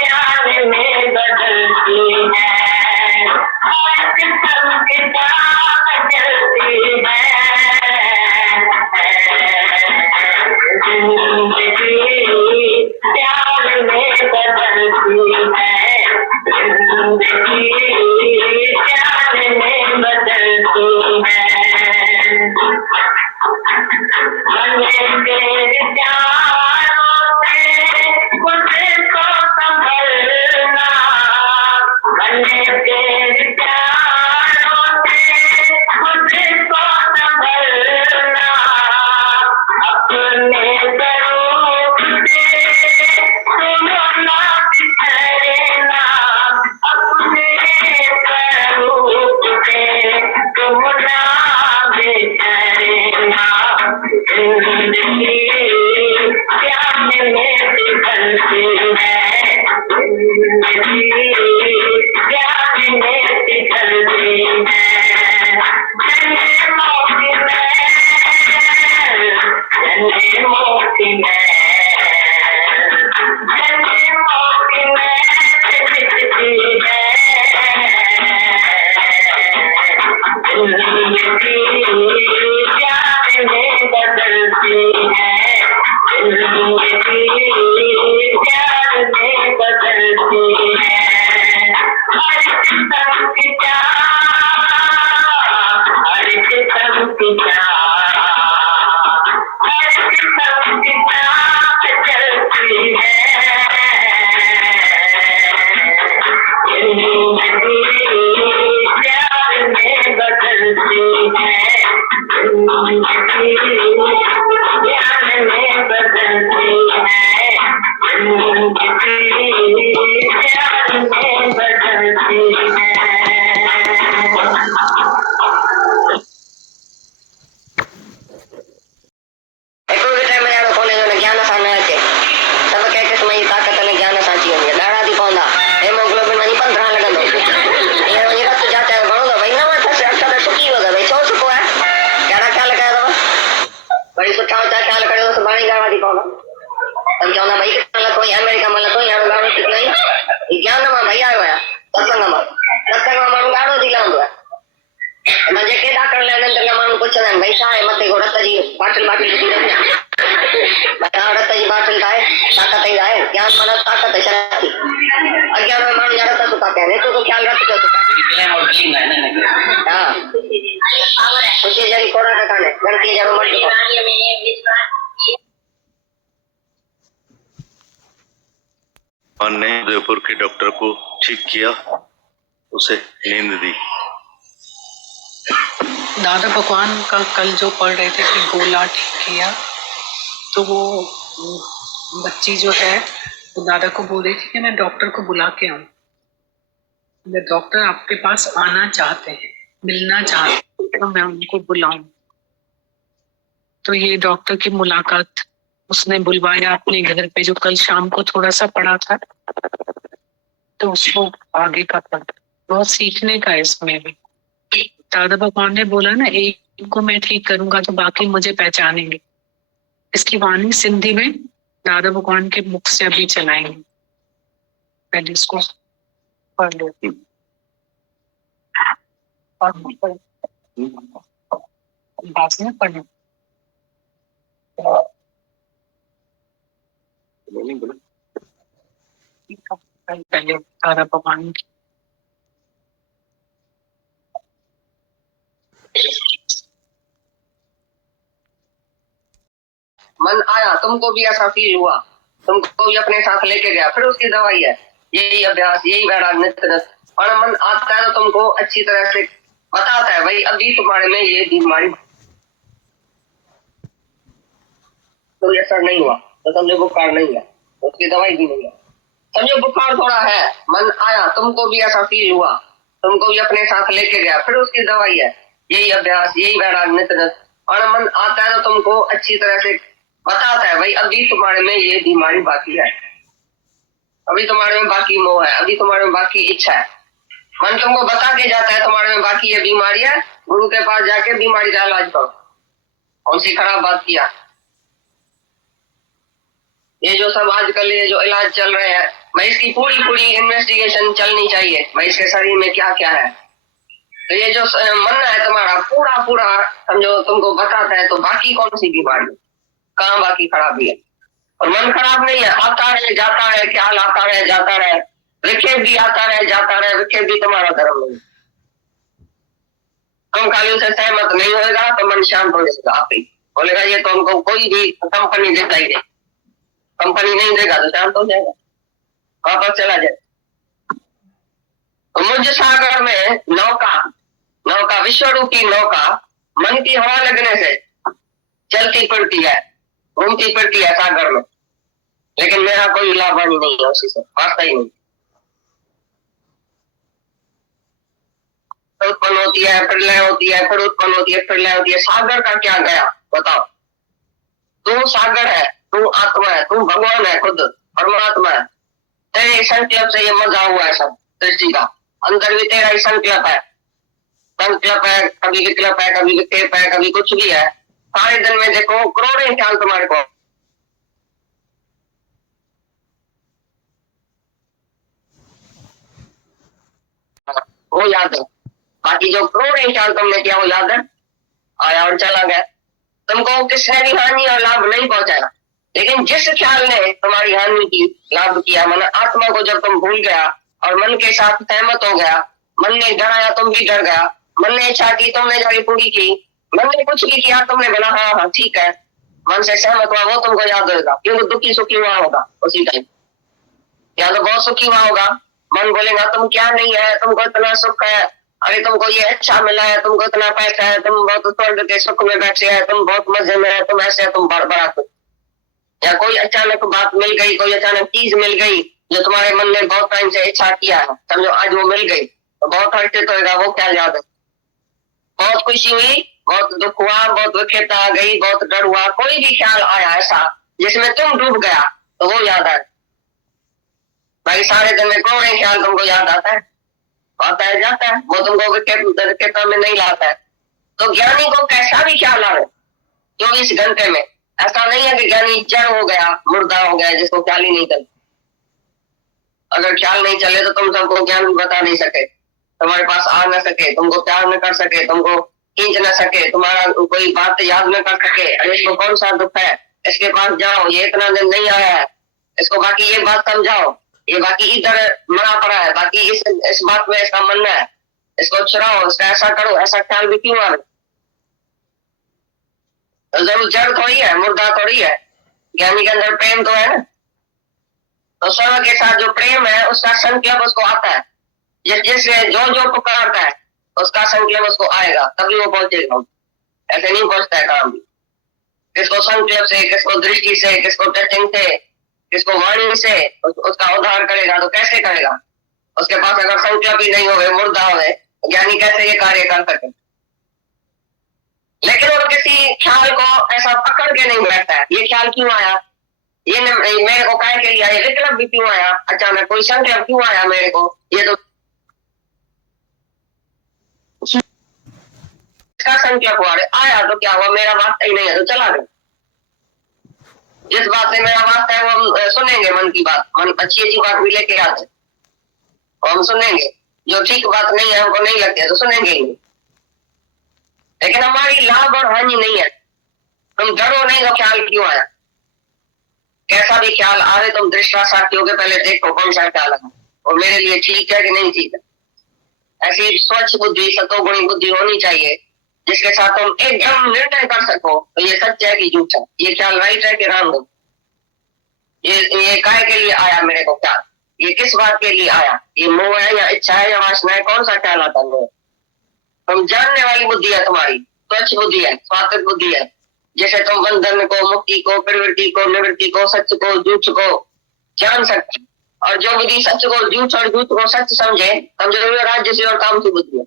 प्यार में बदलती है, हर किस्म की चाह चलती है, जिंदगी प्यार में बदलती है, जिंदगी प्यार में बदलती है। तेरे प्यारों से मुझको संभलना, बने तेरे प्यारों से मुझको संभलना, अपने स्वरूप से तुम ना बिछड़ना, अपने स्वरूप से तुम ना बिछड़ना, जिंदगी प्यार में बिखरती है, जिंदगी प्यार में बिखरती है। जन्मों की जन्मों की जन्मों की बिछती है, जिंदगी प्यार में बदलती है, जिंदगी प्यार में बदलती है। हर किस्म की चाह, हर किस्म की चाह, हर किस्म की चाह चलती है, जिंदगी प्यार में बदलती है, जिंदगी प्यार में बदलती है, जिंदगी प्यार में बदलती है। भगवान ने उदयपुर के डॉक्टर को ठीक किया, उसे नींद दी। दादा भगवान का कल जो पढ़ रहे थे कि गोला ठीक किया, तो वो बच्ची जो है वो दादा को बोल रही थी कि मैं डॉक्टर को बुला के आऊं। डॉक्टर आपके पास आना चाहते हैं, मिलना चाहते हैं, तो मैं उनको बुलाऊं। तो ये डॉक्टर की मुलाकात उसने बुलवाया अपने घर पे, जो कल शाम को थोड़ा सा पढ़ा था, तो उसको आगे का पढ़ बहुत सीखने का है इसमें भी। दादा भगवान ने बोला ना, एक को मैं ठीक करूंगा तो बाकी मुझे पहचानेंगे। इसकी वाणी सिंधी में दादा भगवान के मुख से अभी चलाएंगे। पहले इसको पढ़ लो। बात में पढ़ो। पहले दादा भगवान की मन आया, तुमको भी ऐसा फील हुआ, तुमको भी अपने साथ लेके गया, फिर उसकी दवाई है यही अभ्यास, यही वैराग्य। और मन आता है तो तुमको अच्छी तरह से बताता है, भाई अभी तुम्हारे में ये बीमारी तो ये असर नहीं हुआ, तो समझो बुखार नहीं है, उसकी दवाई भी नहीं है। समझो बुखार थोड़ा है, मन आया, तुमको भी ऐसा फील हुआ, तुमको भी अपने साथ लेके गया, फिर उसकी दवाई है यही अभ्यास, यही वैराग्य। और मन आता है तो तुमको अच्छी तरह से बताता है, भाई अभी तुम्हारे में ये बीमारी बाकी है, अभी तुम्हारे में बाकी मोह है, अभी तुम्हारे में बाकी इच्छा है। मन तुमको बता के जाता है तुम्हारे में बाकी ये बीमारी है, गुरु के पास जाके बीमारी का इलाज करो। कौन सी खराब बात किया। ये जो सब आजकल ये जो इलाज चल रहे हैं, भाई इसकी पूरी इन्वेस्टिगेशन चलनी चाहिए, भाई इसके शरीर में क्या क्या है। तो ये जो मन है तुम्हारा पूरा समझो तुमको बताता है, तो बाकी कौन सी बीमारी, कहाँ बाकी खराबी है। और मन खराब नहीं है, आता रहे जाता रहे, ख्याल आता रहे जाता रहे, विक्षेप भी आता रहे जाता रहे, विक्षेप भी तुम्हारा धर्म नहीं। तुम खाली उसे सहमत नहीं होगा तो मन शांत हो जाएगा आप ही, बोलेगा ये तो हमको कोई भी कंपनी देता ही नहीं, कंपनी नहीं देगा तो शांत हो जाएगा, वापस चला जाए। तो मुझ सागर में नौका विश्वरूपी नौका मन की हवा लगने से चलती फिरती है, घूमती फिरती है सागर में, लेकिन मेरा कोई लाभ हानि नहीं है उसी से, वास्ता ही नहीं। उत्पन्न होती है, फिर लय होती है, फिर उत्पन्न होती है, फिर लय होती है। सागर का क्या गया बताओ। तू सागर है, तू आत्मा है, तू भगवान है, खुद परमात्मा है। तेरे संकल्प से ये मजा हुआ है सब सृष्टि का, अंदर भी तेरा ही संकल्प है, कभी विकल्प है, कभी विक्षेप है, कभी कुछ भी है। सारे दिन में देखो करोड़ों ख्याल तुम्हारे को वो याद है, बाकी जो करोड़ों ख्याल तुमने किया वो याद है, आया और चला गया। तुमको किसने भी हानि और लाभ नहीं पहुंचाया, लेकिन जिस ख्याल ने तुम्हारी हानि की, लाभ किया, मन आत्मा को जब तुम भूल गया और मन के साथ सहमत हो गया, मन ने डराया तुम भी डर गया, मन ने इच्छा की तुमने जारी पूरी की, मन ने कुछ भी किया तुमने बोला हाँ ठीक है, मन से सहमत हुआ, वो तुमको याद होगा, क्योंकि दुखी सुखी हुआ होगा उसी टाइम, या तो बहुत सुखी हुआ होगा। मन बोलेगा तुम क्या नहीं है, तुमको इतना सुख है, अरे तुमको ये अच्छा मिला है, तुमको इतना पैसा है, तुम बहुत स्वर्ग के सुख में बैठे हैं, तुम बहुत मजे में है, तुम ऐसे तुम बड़ा कुछ। या कोई अचानक बात मिल गई, कोई अचानक चीज मिल गई जो तुम्हारे मन ने बहुत टाइम से इच्छा किया है, समझो आज वो मिल गई तो बहुत हर्षित होगा, वो क्या याद है। बहुत खुशी हुई, बहुत दुख हुआ, बहुत विक्षेपता आ गई, बहुत डर हुआ, कोई भी ख्याल आया ऐसा जिसमें तुम डूब गया तो वो याद है। भाई सारे दिन में कौन ख्याल तुमको याद आता है जाता है, वो तुमको विक्षेपता में नहीं लाता है। तो ज्ञानी को कैसा भी ख्याल आए 24 घंटे में, ऐसा नहीं है कि ज्ञानी जड़ हो गया, मुर्दा हो गया, जिसको ख्याल ही नहीं चले। अगर ख्याल नहीं चले तो तुम सबको ज्ञान बता नहीं सके, तुम्हारे पास आ न सके, तुमको प्यार न कर सके, तुमको खींच न सके, तुम्हारा कोई बात याद न कर सके, अरे इसको कौन सा दुख है, इसके पास जाओ, ये इतना दिन नहीं आया है, इसको बाकी ये बात समझाओ, ये बाकी इधर मरा पड़ा है, बाकी इस बात में इसका मन है, इसको चुराओ, इसका ऐसा करो, ऐसा ख्याल भी क्यों आ रहा। तो जरूर जड़ थोड़ी है, मुर्दा थोड़ी है, ज्ञानी के अंदर प्रेम तो है ना। तो सर्व के साथ जो प्रेम है उसका संकल्प उसको आता है, जिससे जो पुकारता है उसका संकल्प उसको आएगा, तभी वो पहुंचेगा। ऐसे नहीं पहुंचता है काम भी, किसको संकल्प से, किसको दृष्टि से, किसको टचिंग से, किसको वाणी से उसका उद्धार करेगा। तो कैसे करेगा, उसके पास अगर संकल्प ही नहीं होवे, मुर्दा होवे, ज्ञानी कैसे ये कार्य कर सके। लेकिन वो किसी ख्याल को ऐसा पकड़ के नहीं बैठता है, ये ख्याल क्यों आया, ये मेरे को काय के लिए आया, विकल्प भी क्यों आया, अचानक कोई संकल्प क्यों आया मेरे को, ये तो इसका संकल्प हुआ, आया तो क्या हुआ, मेरा वास्ता ही नहीं है तो चला गया। जिस बात से मेरा वास्ता है वो हम सुनेंगे, मन की बात, मन अच्छी बात भी लेके आते और हम सुनेंगे, जो ठीक बात नहीं है हमको नहीं लगती है तो सुनेंगे ही। लेकिन हमारी लाभ और हानि नहीं है, तुम डरो नहीं तो ख्याल क्यों आया, कैसा भी ख्याल आ रहे तुम दृष्टा साक्षियों के पहले देखो कौन सा ख्याल है और मेरे लिए ठीक है कि नहीं ठीक है। ऐसी स्वच्छ बुद्धि, सतोगुणी बुद्धि होनी चाहिए जिसके साथ तुम एकदम निर्णय कर सको तो ये सच है कि झूठ है, ये ख्याल राइट है कि रॉन्ग है, ये काय के लिए आया मेरे को ख्याल, ये किस बात के लिए आया, ये मोह है या इच्छा है या वासना है, कौन सा ख्याल आता है। तुम जानने वाली बुद्धि है, तुम्हारी स्वच्छ बुद्धि है, स्वात्विक बुद्धि है, जैसे तुम बंधन को, मुक्ति को, प्रवृत्ति को, निवृत्ति को, सच को, झूठ को जान सकते। और जो बुद्धि सच को झूठ और झूठ को सच समझे, समझो राज्य से और काम की बुद्धि है।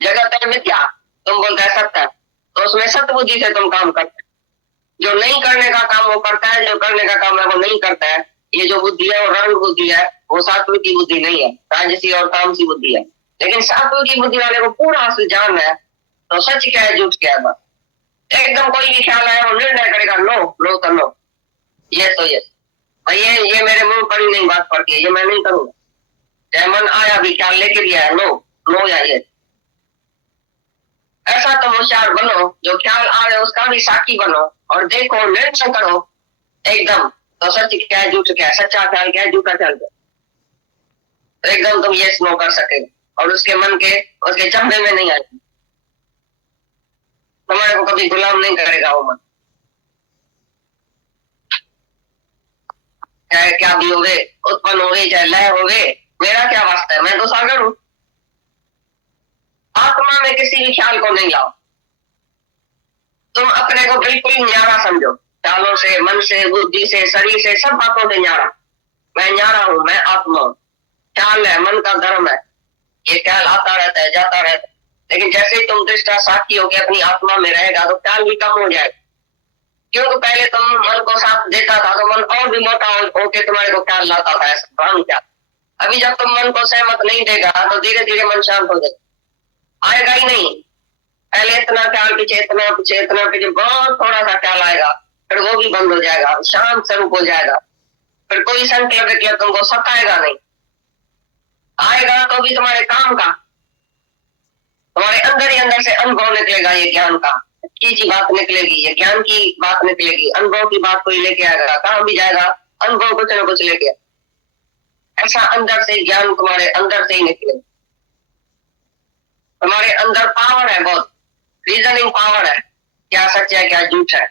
जगत है मिथ्या, तुम बोलते है सत्य, तो उसमें सत्य बुद्धि से तुम काम करते। जो नहीं करने का काम वो करता है, जो करने का काम है वो नहीं करता है। ये जो बुद्धि है वो रंग बुद्धि है, वो सात्विक की बुद्धि नहीं है, राजसी और तामसी बुद्धि है। लेकिन सात्विक की बुद्धि वाले को पूरा असली जान है तो सच क्या है झूठ क्या है, बस एकदम कोई भी ख्याल आया वो निर्णय करेगा, नो नो तो नो, ये तो ये। ये मेरे मुंह पर ही नहीं बात पड़ती है, ये मैं नहीं करूंगा। चाहे मन आया भी ख्याल लेके भी आया, नो या ये। ऐसा तुम होशियार बनो जो ख्याल आ रहे उसका भी साक्षी बनो और देखो, निर्णय करो एकदम तो सच क्या है झूठ क्या है, सच्चा ख्याल क्या है झूठा ख्याल क्या है, तो एकदम तुम ये नो कर सके और उसके मन के उसके चपड़े में नहीं आएगी। तुम्हारे को कभी गुलाम नहीं करेगा वो मन। चाहे क्या भी हो गए, उत्पन्न हो गए चाहे लय हो गए, मेरा क्या वास्ता है, मैं तो सागर हूं। आत्मा में किसी भी ख्याल को नहीं लाओ। तुम अपने को बिल्कुल न्यारा समझो, ख्यालों से, मन से, बुद्धि से, शरीर से, सब बातों से न्यारा। मैं न्यारा हूं, मैं आत्मा हूं। ख्याल है, मन का धर्म है, ये ख्याल आता रहता है जाता रहता है, लेकिन जैसे ही तुम दृष्टा साक्षी होके अपनी आत्मा में रहेगा तो ख्याल भी कम हो जाएगा। क्योंकि पहले तुम मन को साथ देता था तो मन और भी मोटा होके तुम्हारे को ख्याल लाता था, ऐसा भ्रम क्या। अभी जब तुम मन को सहमत नहीं देगा तो धीरे धीरे मन शांत हो जाएगा, आएगा ही नहीं। पहले इतना ख्याल पीछे इतना पीछे इतना पीछे, बहुत थोड़ा सा ख्याल आएगा, फिर वो भी बंद हो जाएगा, शांत स्वरूप हो जाएगा। फिर कोई संकल्प विकल्प तुमको सताएगा नहीं, आएगा तो भी तुम्हारे काम का, तुम्हारे अंदर ही अंदर से अनुभव निकलेगा, ये ज्ञान का की बात निकलेगी, ये ज्ञान की बात निकलेगी, अनुभव की बात कोई लेके आएगा, कहाँ भी जाएगा अनुभव कुछ न कुछ लेके। ऐसा अंदर से ज्ञान तुम्हारे अंदर से ही निकलेगा। तुम्हारे अंदर पावर है, बहुत रीजनिंग पावर है, क्या सच है क्या झूठ है।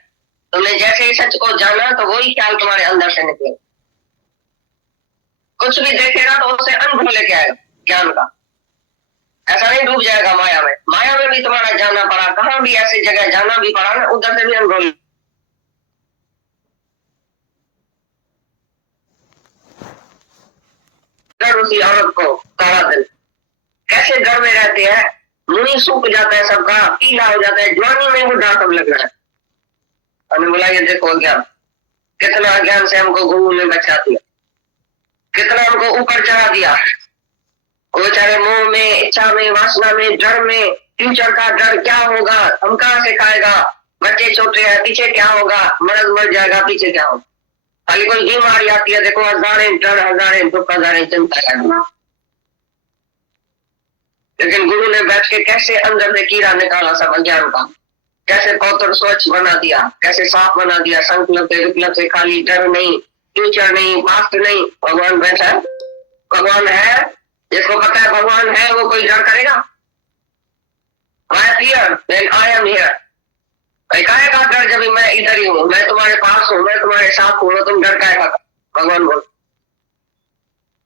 तुमने जैसे ही सच को जाना तो वही ख्याल तुम्हारे अंदर से निकलेगा। कुछ भी देखेगा तो उससे अनुभव लेके आएगा ज्ञान का। ऐसा नहीं डूब जाएगा माया में। माया में भी तुम्हारा जाना पड़ा, कहां भी ऐसी जगह जाना भी पड़ा ना, उधर से भी अनुभव। उसी औरत को सारा दिन कैसे घर में रहते हैं, मुंह सूख जाता है सबका, पीला हो जाता है, जवानी में बुढ़ा सब लग रहा है। हमने बोला ये देखो ज्ञान, कितना ज्ञान से हमको गुरु ने बचा दिया, कितना हमको ऊपर चढ़ा दिया। वो चाहे मोह में, इच्छा में, वासना में, डर में, फ्यूचर का डर क्या होगा हम कहाँ से खाएगा, बच्चे छोटे हैं पीछे क्या होगा, मर्द मर जाएगा पीछे क्या होगा, खाली कोई बीमारी आती है देखो हजारें डर, हजारें दुख, हजारें चिंता है। लेकिन गुरु ने बैठ के कैसे अंदर से कीड़ा निकाला सब अज्ञान का, कैसे पौत्र स्वच्छ बना दिया, कैसे साफ बना दिया, संकल्प से विकल्प से, खाली डर नहीं, फ्यूचर नहीं, पास्ट नहीं। भगवान बैठा है, भगवान है, जिसको पता है भगवान है वो कोई डर करेगा। I fear when I am here। का डर जब मैं इधर ही हूँ, मैं तुम्हारे पास हूँ, मैं तुम्हारे साथ हूँ, तुम डर का भगवान बोल।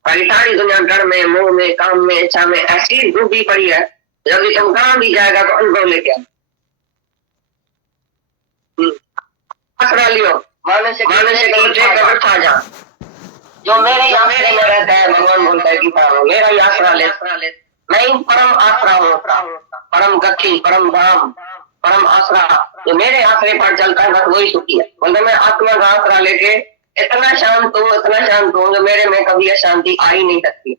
सारी दुनिया डर में, मोह में, काम में, इच्छा में ऐसी डूबी पड़ी है, जब भी तुम कहाँ भी जाएगा तो अनुभव लेके आसरा लियो, मानसिक था जा जो मेरे आसरे में रहता है। भगवान बोलता है कि मेरा ही आसरा ले, मैं ही परम आसरा हूँ, परम गति, परम धाम, परम आसरा जो मेरे आसरे पर चलता है, बस वही सुखी है। बोलते मैं आत्मा का आसरा लेके इतना शांत हूँ, इतना शांत हूँ जो मेरे में कभी अशांति आ ही नहीं सकती।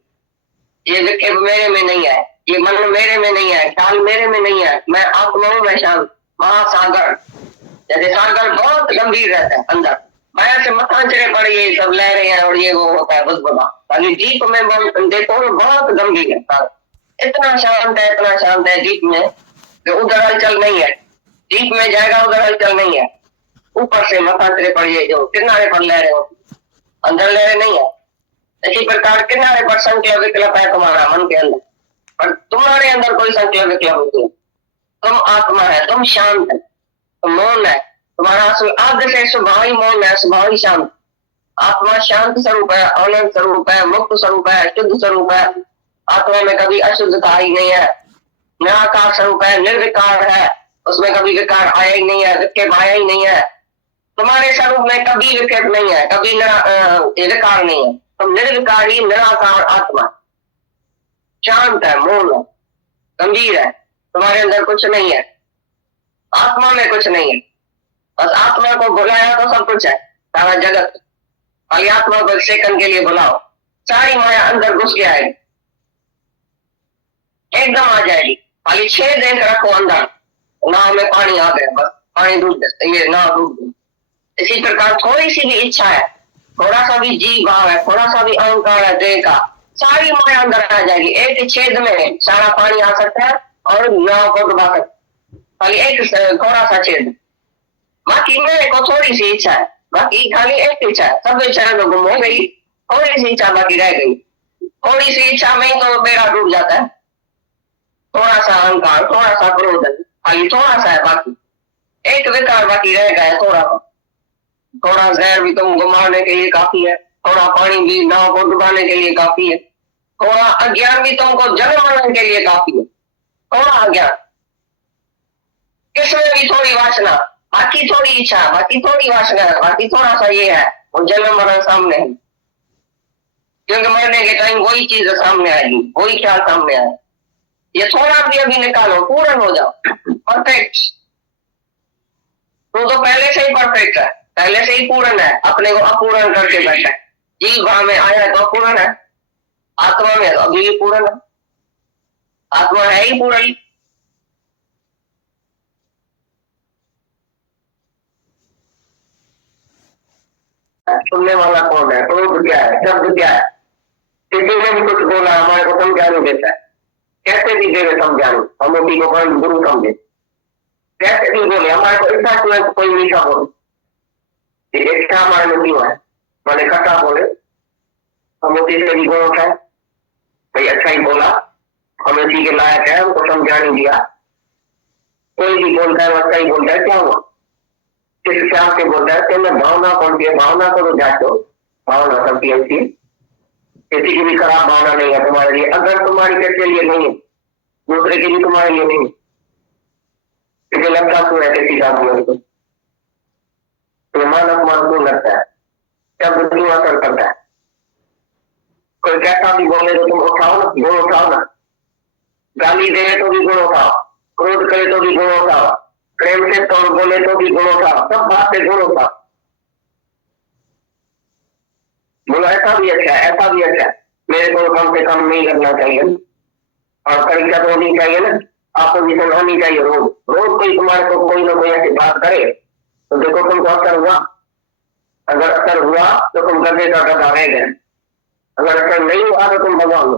ये विक्षेप मेरे में नहीं है, ये मन मेरे में नहीं है, ख्याल मेरे में नहीं है, मैं आत्मा हूँ, मैं शांत। महासागर जैसे सागर बहुत गंभीर रहता है अंदर, माया से मतांतरे पर ये सब ले रहे हैं और ये वो होता है बुद्धबुदा, अभी डीप में देखो बहुत गंभीर है सागर। इतना शांत है, इतना शांत है डीप में, जो उधर हलचल नहीं है। डीप में जाएगा उधर हलचल नहीं है, ऊपर से मतांतरे पर ये जो किनारे पर ले रहे हो, अंदर ले रहे नहीं है। इसी प्रकार किनारे पर संकल्प विकल्प है तुम्हारा मन के अंदर, पर तुम्हारे अंदर कोई संकल्प विकल्प नहीं है। तुम आत्मा है, तुम शांत है, तुम मौन है, तुम्हारा आद्य से स्वभाव ही मौन है, स्वभाव ही शांत। आत्मा शांत स्वरूप है, आनंद स्वरूप है, मुक्त स्वरूप है, शुद्ध स्वरूप है। आत्मा में कभी अशुद्धता ही नहीं है, निराकार स्वरूप है, निर्विकार है, उसमें कभी विकार आया ही नहीं है, विक्षेप आया ही नहीं है। तुम्हारे स्वरूप में कभी विक्षेप नहीं है, कभी विकार नहीं है, तुम निर्विकारी निराकार आत्मा, शांत है, मौन है, गंभीर है, तुम्हारे अंदर कुछ नहीं है, आत्मा में कुछ नहीं है। बस आत्मा को बुलाया तो सब कुछ है, सारा जगत। खाली आत्मा को एक सेकंड के लिए बुलाओ, सारी माया अंदर घुस के आएगी, एकदम आ जाएगी। खाली 6 दिन रखो अंदर, नाव में पानी आ गया, बस पानी डूब गया, ये नाव डूब गई। इसी प्रकार थोड़ी सी भी इच्छा है थोड़ा सा भी जी भाव है, थोड़ा सा भी अहंकार है देह का, सारी माया अंदर आ जाएगी। एक छेद में सारा पानी आ सकता है और नाव को डुबा सकता है, खाली एक थोड़ा सा छेद। बाकी मेरे को थोड़ी सी इच्छा है, बाकी खाली एक इच्छा है, सब इच्छाएं तो गुम हो गई, थोड़ी सी इच्छा बाकी रह गई। थोड़ी सी इच्छा में ही तो बेड़ा डूब जाता है। थोड़ा सा अहंकार, थोड़ा सा क्रोध, खाली थोड़ा सा है, बाकी एक विकार बाकी रह गया है। थोड़ा जहर भी तुमको मारने के लिए काफी है, थोड़ा पानी भी नाव को डुबाने के लिए काफी है, थोड़ा अज्ञान भी तुमको जन्म मरण के लिए काफी है। थोड़ा अज्ञान, इसमें भी थोड़ी वासना, बाकी थोड़ी इच्छा, बाकी थोड़ी वासना, बाकी थोड़ा सा ये है, और जन्म मरण सामने है। क्योंकि मरने के टाइम वही चीज सामने आएगी, वही ख्याल सामने आए। ये थोड़ा भी अभी निकालो, पूर्ण हो जाओ, परफेक्ट। तू तो पहले से ही परफेक्ट है, पहले से ही पूर्ण है, अपने को अपूर्ण करके बैठा है। जीव भाव में आया है तो अपूर्ण है, आत्मा में अभी भी पूर्ण है, आत्मा है ही पूर्ण। सुनने वाला कौन है, क्रोध क्या है, शब्द क्या है? किसी ने भी कुछ बोला हमारे को समझा नहीं देता है, कैसे भी देवे समझाने, हम उसी को कोई गुरु समझे, कैसे भी बोले हमारे को इतना क्यों कोई मीठा बोले, इच्छा हमारे में क्यों है, मैंने खट्टा बोले, हम उसी से भी गुण उठाए, भाई अच्छा ही बोला, हम इसी के लायक है, हमको समझा नहीं दिया। कोई भी बोलता है अच्छा ही बोलता है, क्या हुआ, किस प्यार से बोलता है, तेने भावना कौन सी है, भावना को तो जांचो, भावना सबकी अच्छी, किसी की भी खराब भावना नहीं है तुम्हारे लिए, अगर तुम्हारी किसके लिए नहीं है, दूसरे की भी तुम्हारे लिए नहीं, तुझे लगता क्यों है किसी का भी, तो मान अपमान क्यों लगता है, शब्द क्यों असर करता है? कोई कैसा भी बोले तो तुम उठाओ ना, गुण उठाओ ना, गाली दे तो भी गुण उठाओ, क्रोध करे तो भी गुण उठाओ, प्रेम से तो बोले तो भी गुण उठाओ, सब बात से गुण उठाओ। बोलो ऐसा भी अच्छा है, ऐसा भी अच्छा है, मेरे को कम से कम नहीं करना चाहिए, और तरीका तो होनी चाहिए ना, अपोजिशन होनी चाहिए। रोज रोज कोई तुम्हारे को कोई ना कोई ऐसी बात करे तो देखो तुमको असर हुआ, अगर असर हुआ तो तुम गधे का गधा रह गए, अगर असर नहीं हुआ तो तुम भगवान हो।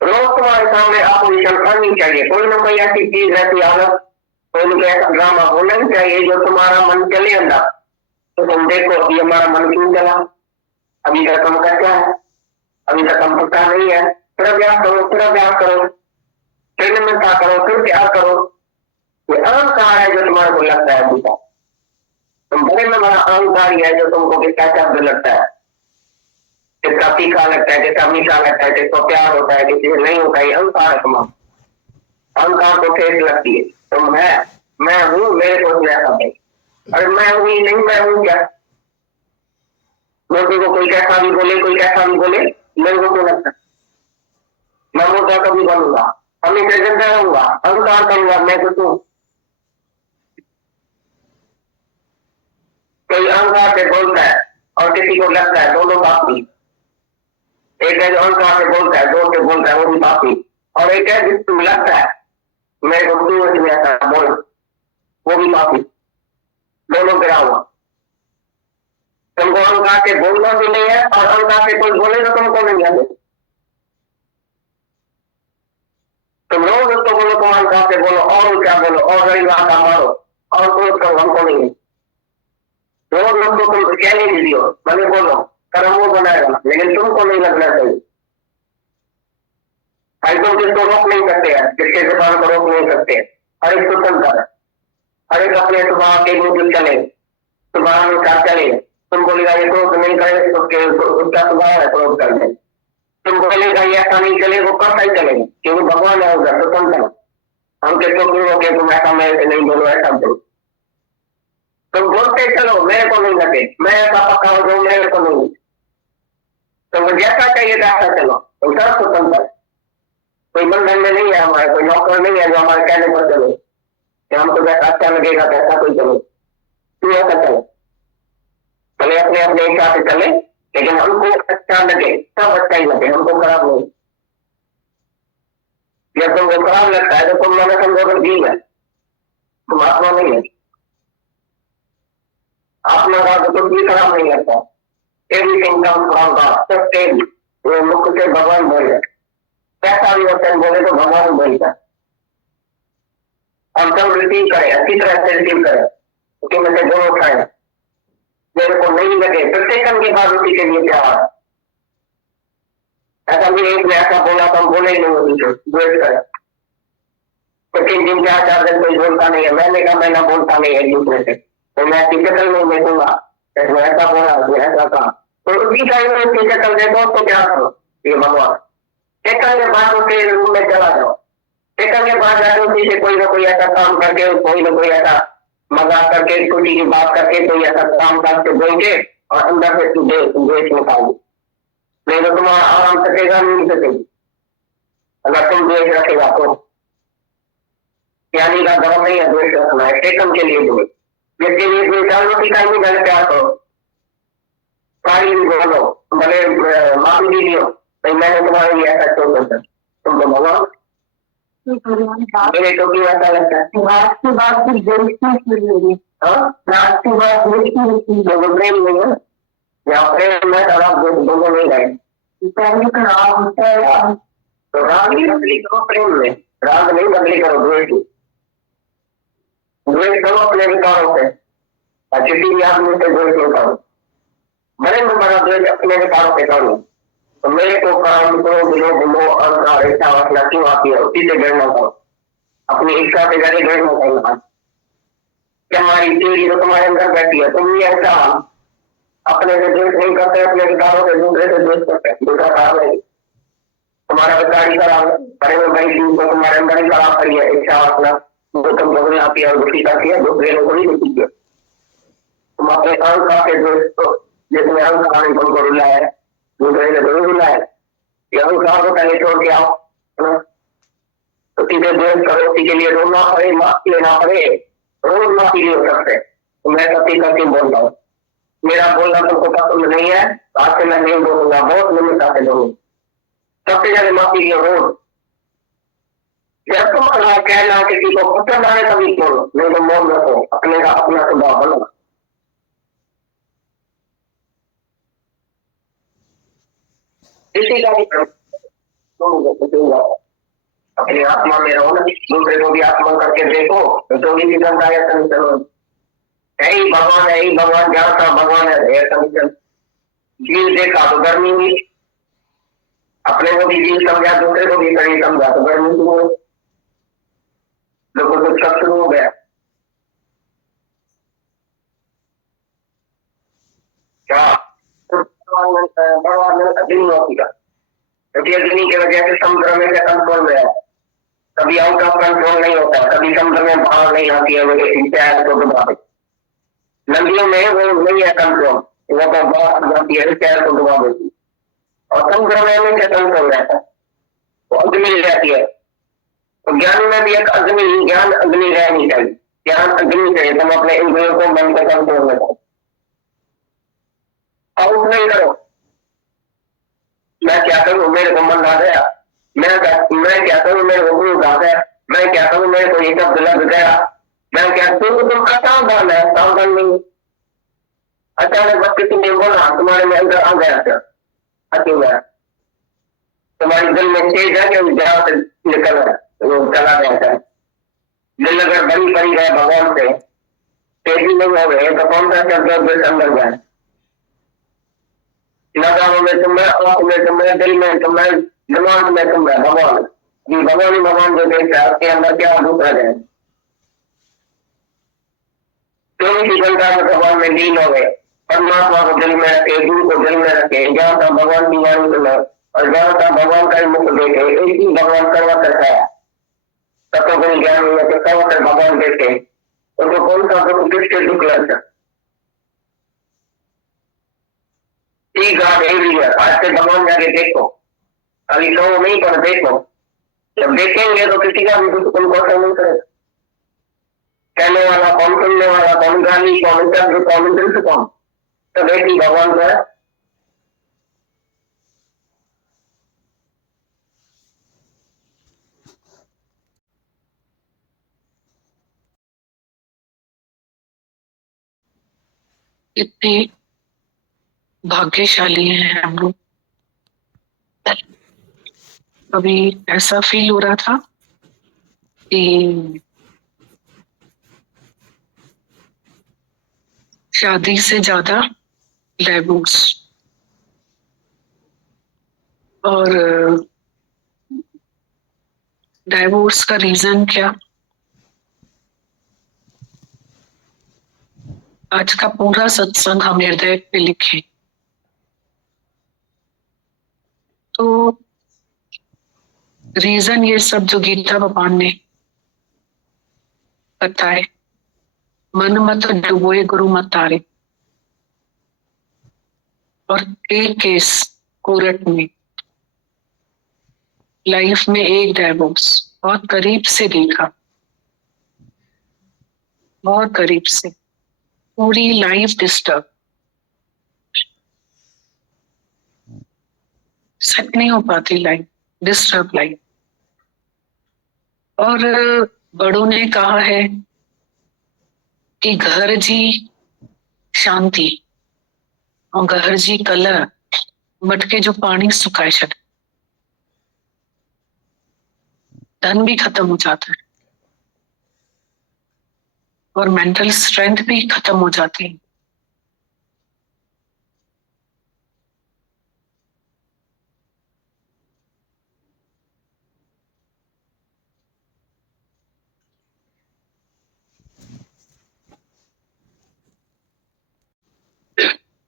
रोज तुम्हारे सामने अपोजिशन आनी चाहिए, कोई ना कोई ऐसी चीज रहती आदत, कोई ना कोई ऐसा ड्रामा होना ही चाहिए जो तुम्हारा मन चले अंदर, तो तुम देखो अभी हमारा मन क्यों चला, अभी तक हम क्या है, अभी तक हम पता नहीं है, फिर अभ्यास करो, फिर अभ्यास करो, फिर निमित्ता करो, फिर प्यार करो। ये अहंकार है जो तुम्हारे को लगता है अभी तक, तुम बड़े में बड़ा अहंकार ही है जो तुमको कितना शब्द लगता है, कितना तीखा लगता है, कितना मीठा लगता है, किसको प्यार होता है, किसी से नहीं होता है, अहंकार है तुम्हारा। अहंकार को ठेस लगती है, तुम है मैं हूँ, मेरे को ऐसा नहीं, अरे मैं हूँ ही नहीं, मैं हूँ क्या? लोगों को कोई कैसा भी बोले, कोई कैसा भी बोले, लोगों को लगता मैं मोटा कभी बनूंगा, हमेशा जिंदा रहूंगा, अहंकार करूंगा, मैं कुछ हूँ। कोई अहंकार से बोलता है और किसी को लगता है, दोनों पापी। एक है जो अहंकार से बोलता है, जोर से बोलता है, वो भी पापी, और एक है जिसको लगता है मेरे को क्यों में ऐसा बोला, वो भी पापी, दोनों गिरा हुआ। तुमको अहंकार से बोलना भी नहीं है और अहंकार से कोई बोले तो तुमको नहीं आते, तुम रोज उसको बोलो, तुम अहंकार से बोलो और क्या बोलो, और रविवार का मारो और क्रोध करो, हमको नहीं है। रोज उसको तुम कहने भी दियो, भले बोलो, कर्म वो बनाएगा, लेकिन तुमको नहीं लगना चाहिए। भाई तुम जिसको रोक नहीं सकते हैं, जिसके जुबान को रोक नहीं सकते, हर एक को चलता है, हर एक अपने स्वभाव के मुझे चले, स्वभाव अनुसार चले। तुम बोलेगा ये क्रोध नहीं करे, उसका स्वभाव है क्रोध करने, तुम बोलेगा ये ऐसा नहीं चले, वो करता ही चलेगा, क्योंकि भगवान है उधर, तो तुम चलो। हम किसको क्यों रोके, तुम ऐसा मेरे से नहीं बोलो, ऐसा बोलो, तुम बोलते चलो, मेरे को नहीं लगे, मैं ऐसा पक्का हो जाऊं, मेरे को नहीं, तुमको जैसा चाहिए वैसा चलो, तुम सब स्वतंत्र है, कोई बंधन में नहीं है हमारे, कोई नौकर नहीं है जो हमारे कहने पर चलो कि हमको जैसा अच्छा लगेगा वैसा कोई चलो, तू ऐसा चलो, भले अपने अपने हिसाब से चले, लेकिन हमको अच्छा लगे, सब अच्छा ही लगे, हमको खराब नहीं। जब तुमको खराब लगता है तो तुम मैंने समझो जीव है, तुम आत्मा नहीं है। आत्मा का तो कुछ भी खराब नहीं करता। एवरीथिंग कम्स फ्रॉम गॉड, सब वो मुख से भगवान बोल रहे, कैसा भी वचन बोले तो भगवान बोलता। हम सब रिसीव करें, अच्छी तरह से रिसीव करें, उसके में से दोनों उठाए। मेरे को नहीं लगे प्रत्येक के बाद उसी के लिए प्यार। ऐसा भी एक ने ऐसा बोला तो हम बोले ही नहीं उसी को द्वेष करें। लेकिन जिन 4 दिन कोई बोलता नहीं है, मैंने कहा मैं ना बोलता नहीं एक दूसरे से, तो मैं उसकी शक्ल नहीं देखूंगा, ऐसा बोला ऐसा कहा, तो उसी टाइम में उसकी शक्ल देखो तो क्या करो, ये भगवान सेकंड के बाद उसके रूम में चला जाओ। सेकंड के बाद जाके उसी से कोई ना कोई ऐसा काम करके, कोई ना कोई ऐसा मजाक करके, छोटी की बात करके, कोई ऐसा काम करके बोल के और अंदर से तुझे द्वेष निकाल दो। नहीं तो तुम्हारा आराम सकेगा नहीं सकेगी अगर तुम द्वेष रखेगा तो। ज्ञानी का धर्म नहीं है द्वेष रखना है, टेकन के लिए द्वेष, जिसके लिए द्वेष रोटी का ही गलत प्यार करो, सारी भी बोलो, भले माफी भी लियो, नहीं मैंने तुम्हारे लिए ऐसा क्यों करता, तुम तो भगवान मेरे तो भी ऐसा लगता है। रात की बात फिर देश रात की बात प्रेम नहीं है, यहाँ प्रेम में दोनों नहीं गए, तो राग नहीं बदली करो प्रेम में, राग नहीं बदली करो द्वेष, द्वेष करो अपने विकारों से, किसी भी आदमी से द्वेष नहीं करो, बड़े में बड़ा द्वेष अपने विकारों से करो। तो मेरे को काम करो बिलो बिलो अहंकार इच्छा वासना क्यों आती है, उसी से डरना करो, अपनी इच्छा से जाके डरना करना। क्या हमारी पीढ़ी तो तुम्हारे अंदर बैठी है, तुम भी ऐसा अपने से द्वेष नहीं करते, अपने विकारों से दूसरे से द्वेष करते, दूसरा काम है तुम्हारा विकार ही खराब है, बड़े में बड़ी चीज को तुम्हारे अंदर ही खराब करी है, इच्छा वासना जो तुम भोगने आती है और दुखी करती है, दूसरे लोगों को नहीं दुखी है। तुम अपने अहंकार के द्वेष को, जिसमें अहंकार ने तुमको रुला है, दूसरे ने जरूर रुला है, ये अहंकार को पहले छोड़ के आओ, तो सीधे द्वेष करो, उसी के लिए रोना पड़े, माफी लेना पड़े, रोज माफी नहीं हो सकते। तो मैं सत्य करके बोलता हूँ, मेरा बोलना तुमको पसंद नहीं है, आज से मैं नहीं बोलूंगा, बहुत निम्रता से बोलूंगा, सबसे ज्यादा माफी लियो रोज। जब तुम कहना किसी को पसंद आए तभी बोलो, नहीं तो मौन रखो, अपने का अपना स्वभाव बनो। इसी का अपनी आत्मा में रहो ना, दूसरे को भी आत्मा करके देखो, तो भी गंदा है संचलन, यही भगवान है, यही भगवान जानता भगवान है संचलन। जीव देखा तो गर्मी हुई, अपने को भी जीव समझा, दूसरे को भी शरीर समझा तो गर्मी हुई, लोगों को सब शुरू हो गया। क्या भगवान ने अग्नि होती का, क्योंकि अग्नि की वजह से समुद्र में से कंट्रोल में है, कभी आउट ऑफ कंट्रोल नहीं होता, कभी समुद्र में बाढ़ नहीं आती है, वो डुबा नदियों में वो नहीं है कंट्रोल, वो तो बाढ़ जाती है शहर को डुबा देती, और समुद्र में हमेशा कंट्रोल रहता है, वो अग्नि रहती है। तो ज्ञान में भी एक अग्नि, ज्ञान अग्नि रहनी चाहिए, ज्ञान अग्नि चाहिए, तुम अपने इंद्रियों को मन के कंट्रोल में करो, आउट नहीं करो। मैं क्या करूं, मेरे को मन आ गया, मैं क्या करूं, मेरे को गुरु आ गया, मैं क्या करूं, मेरे को ये सब लग गया, मैं क्या करूं, तुम असावधान है, सावधान नहीं। अचानक बस किसी ने बोला तुम्हारे में अंदर आ गया, क्या अकेला तुम्हारे दिल में तेज है कि जहां से निकल रहा है वो चला गया था। दिल अगर बड़ी पड़ी गए भगवान से, तेजी नहीं हो गए तो कौन सा शब्द अंदर जाए, नगारों में तुम, आंख में तुम, दिल में तुम, दिमाग में तुम, भगवान जी, भगवान ही भगवान जो देखता है, उसके अंदर क्या दूसरा है। 24 घंटा में भगवान में लीन हो गए, परमात्मा को दिल में रखे, गुरु को दिल में रखे, जहाँ का भगवान की वाणी सुनो और जहाँ का भगवान का मुख देखे, एक ही भगवान सर्वत्र है, तत्वज्ञान ज्ञान में तो सर्वत्र भगवान देखे, उनको कौन सा दुख किसके दुख लगता। आज से भगवान जाके देखो, खाली कहो नहीं पर देखो, जब देखेंगे तो किसी का भी दुख उनको असर नहीं करेगा। कहने वाला कौन, सुनने वाला कौन, गाली कौन, शब्द कौन, दृश्य कौन, तो एक ही भगवान का है। इतने भाग्यशाली हैं हम लोग। अभी ऐसा फील हो रहा था कि शादी से ज्यादा डाइवोर्स, और डाइवोर्स का रीजन क्या, आज का पूरा सत्संग हम हृदय पे लिखे तो रीजन ये सब जो गीता भगवान ने बताए, मन मत डुबोए गुरु मत तारे, और एक केस कोर्ट में, लाइफ में एक डाइवोर्स, बहुत करीब से देखा, बहुत करीब से, पूरी लाइफ डिस्टर्ब, सेट नहीं हो पाती लाइफ, डिस्टर्ब लाइफ। और बड़ों ने कहा है कि घर जी शांति और घर जी कलह मटके जो पानी सुखाए छड़, धन भी खत्म हो जाता है और मेंटल स्ट्रेंथ भी खत्म हो जाती है।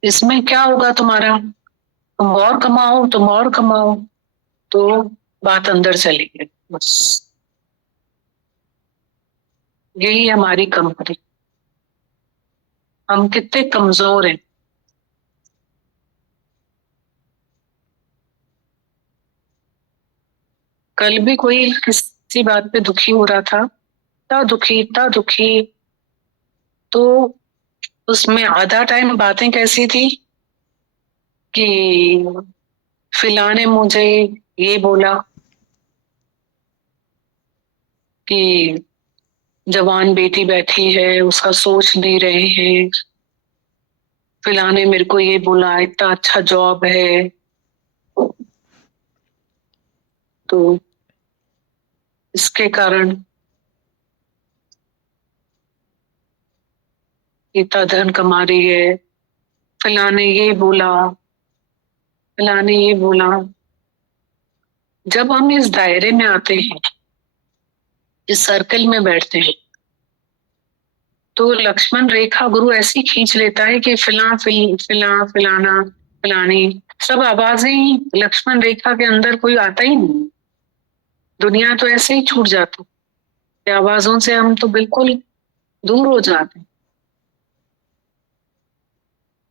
इसमें क्या होगा तुम्हारा, तुम और कमाओ, तुम और कमाओ, तो बात अंदर चली गई, बस यही हमारी कंपनी। हम कितने कमजोर हैं। कल भी कोई किसी बात पे दुखी हो रहा था, इतना दुखी, तो उसमें आधा टाइम बातें कैसी थी कि फिला ने मुझे ये बोला कि जवान बेटी बैठी है, उसका सोच नहीं रहे हैं, फिला ने मेरे को ये बोला इतना अच्छा जॉब है, तो इसके कारण इतना धन कमा रही है, फिला ने ये बोला, फिला ने ये बोला। जब हम इस दायरे में आते हैं, इस सर्कल में बैठते हैं, तो लक्ष्मण रेखा गुरु ऐसी खींच लेता है कि फिला फिलाना फिलानी सब आवाजें ही लक्ष्मण रेखा के अंदर कोई आता ही नहीं। दुनिया तो ऐसे ही छूट जाती है, आवाजों से हम तो बिल्कुल दूर हो जाते हैं।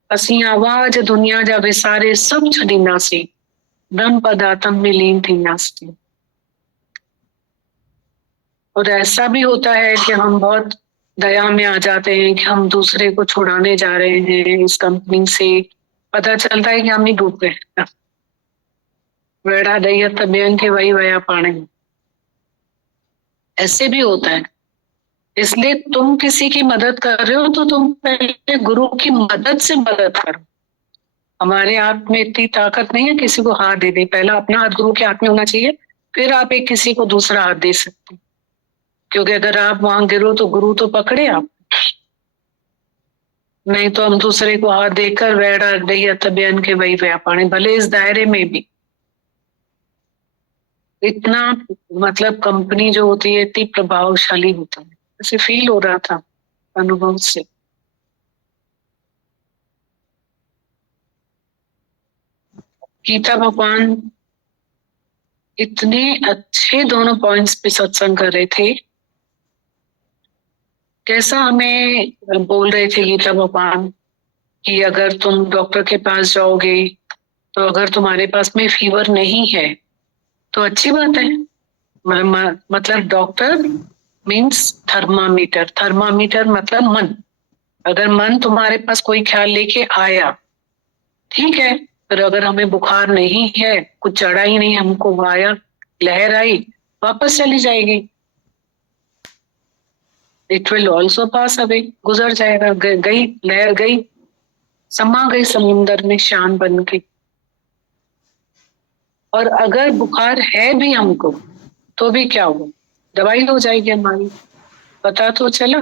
असी आवाज दुनिया जा विसारे सब छड़ीना से ब्रह्म पदात्म में लीन थी नास्ती। और ऐसा भी होता है कि हम बहुत दया में आ जाते हैं कि हम दूसरे को छुड़ाने जा रहे हैं इस कंपनी से, पता चलता है कि हम ही डूब गए। वेड़ा दैया तबियन के वही वया पाने, ऐसे भी होता है। इसलिए तुम किसी की मदद कर रहे हो तो तुम पहले गुरु की मदद से मदद करो। हमारे हाथ में इतनी ताकत नहीं है किसी को हाथ दे दे, पहला अपना हाथ गुरु के हाथ में होना चाहिए, फिर आप एक किसी को दूसरा हाथ दे सकते हैं। क्योंकि अगर आप वहां गिरो तो गुरु तो पकड़े आप, नहीं तो हम दूसरे को हाथ देकर वेड़ा दैया तबियन के वही व्यापार, भले इस दायरे में भी इतना, मतलब कंपनी जो होती है इतनी प्रभावशाली होता है, ऐसे फील हो रहा था अनुभव से। गीता भगवान इतने अच्छे दोनों पॉइंट्स पे सत्संग कर रहे थे, कैसा हमें बोल रहे थे गीता भगवान कि अगर तुम डॉक्टर के पास जाओगे तो अगर तुम्हारे पास में फीवर नहीं है तो अच्छी बात है। मतलब डॉक्टर मीन्स थर्मामीटर, थर्मामीटर मतलब मन। अगर मन तुम्हारे पास कोई ख्याल लेके आया ठीक है, पर अगर हमें बुखार नहीं है, कुछ चढ़ा ही नहीं, हमको आया, लहर आई, वापस चली जाएगी। It will also pass away, गुजर जाएगा, गई लहर गई, समा गई समुंदर में शान बन के। और अगर बुखार है भी हमको तो भी क्या हुआ, दवाई हो जाएगी हमारी, पता तो चला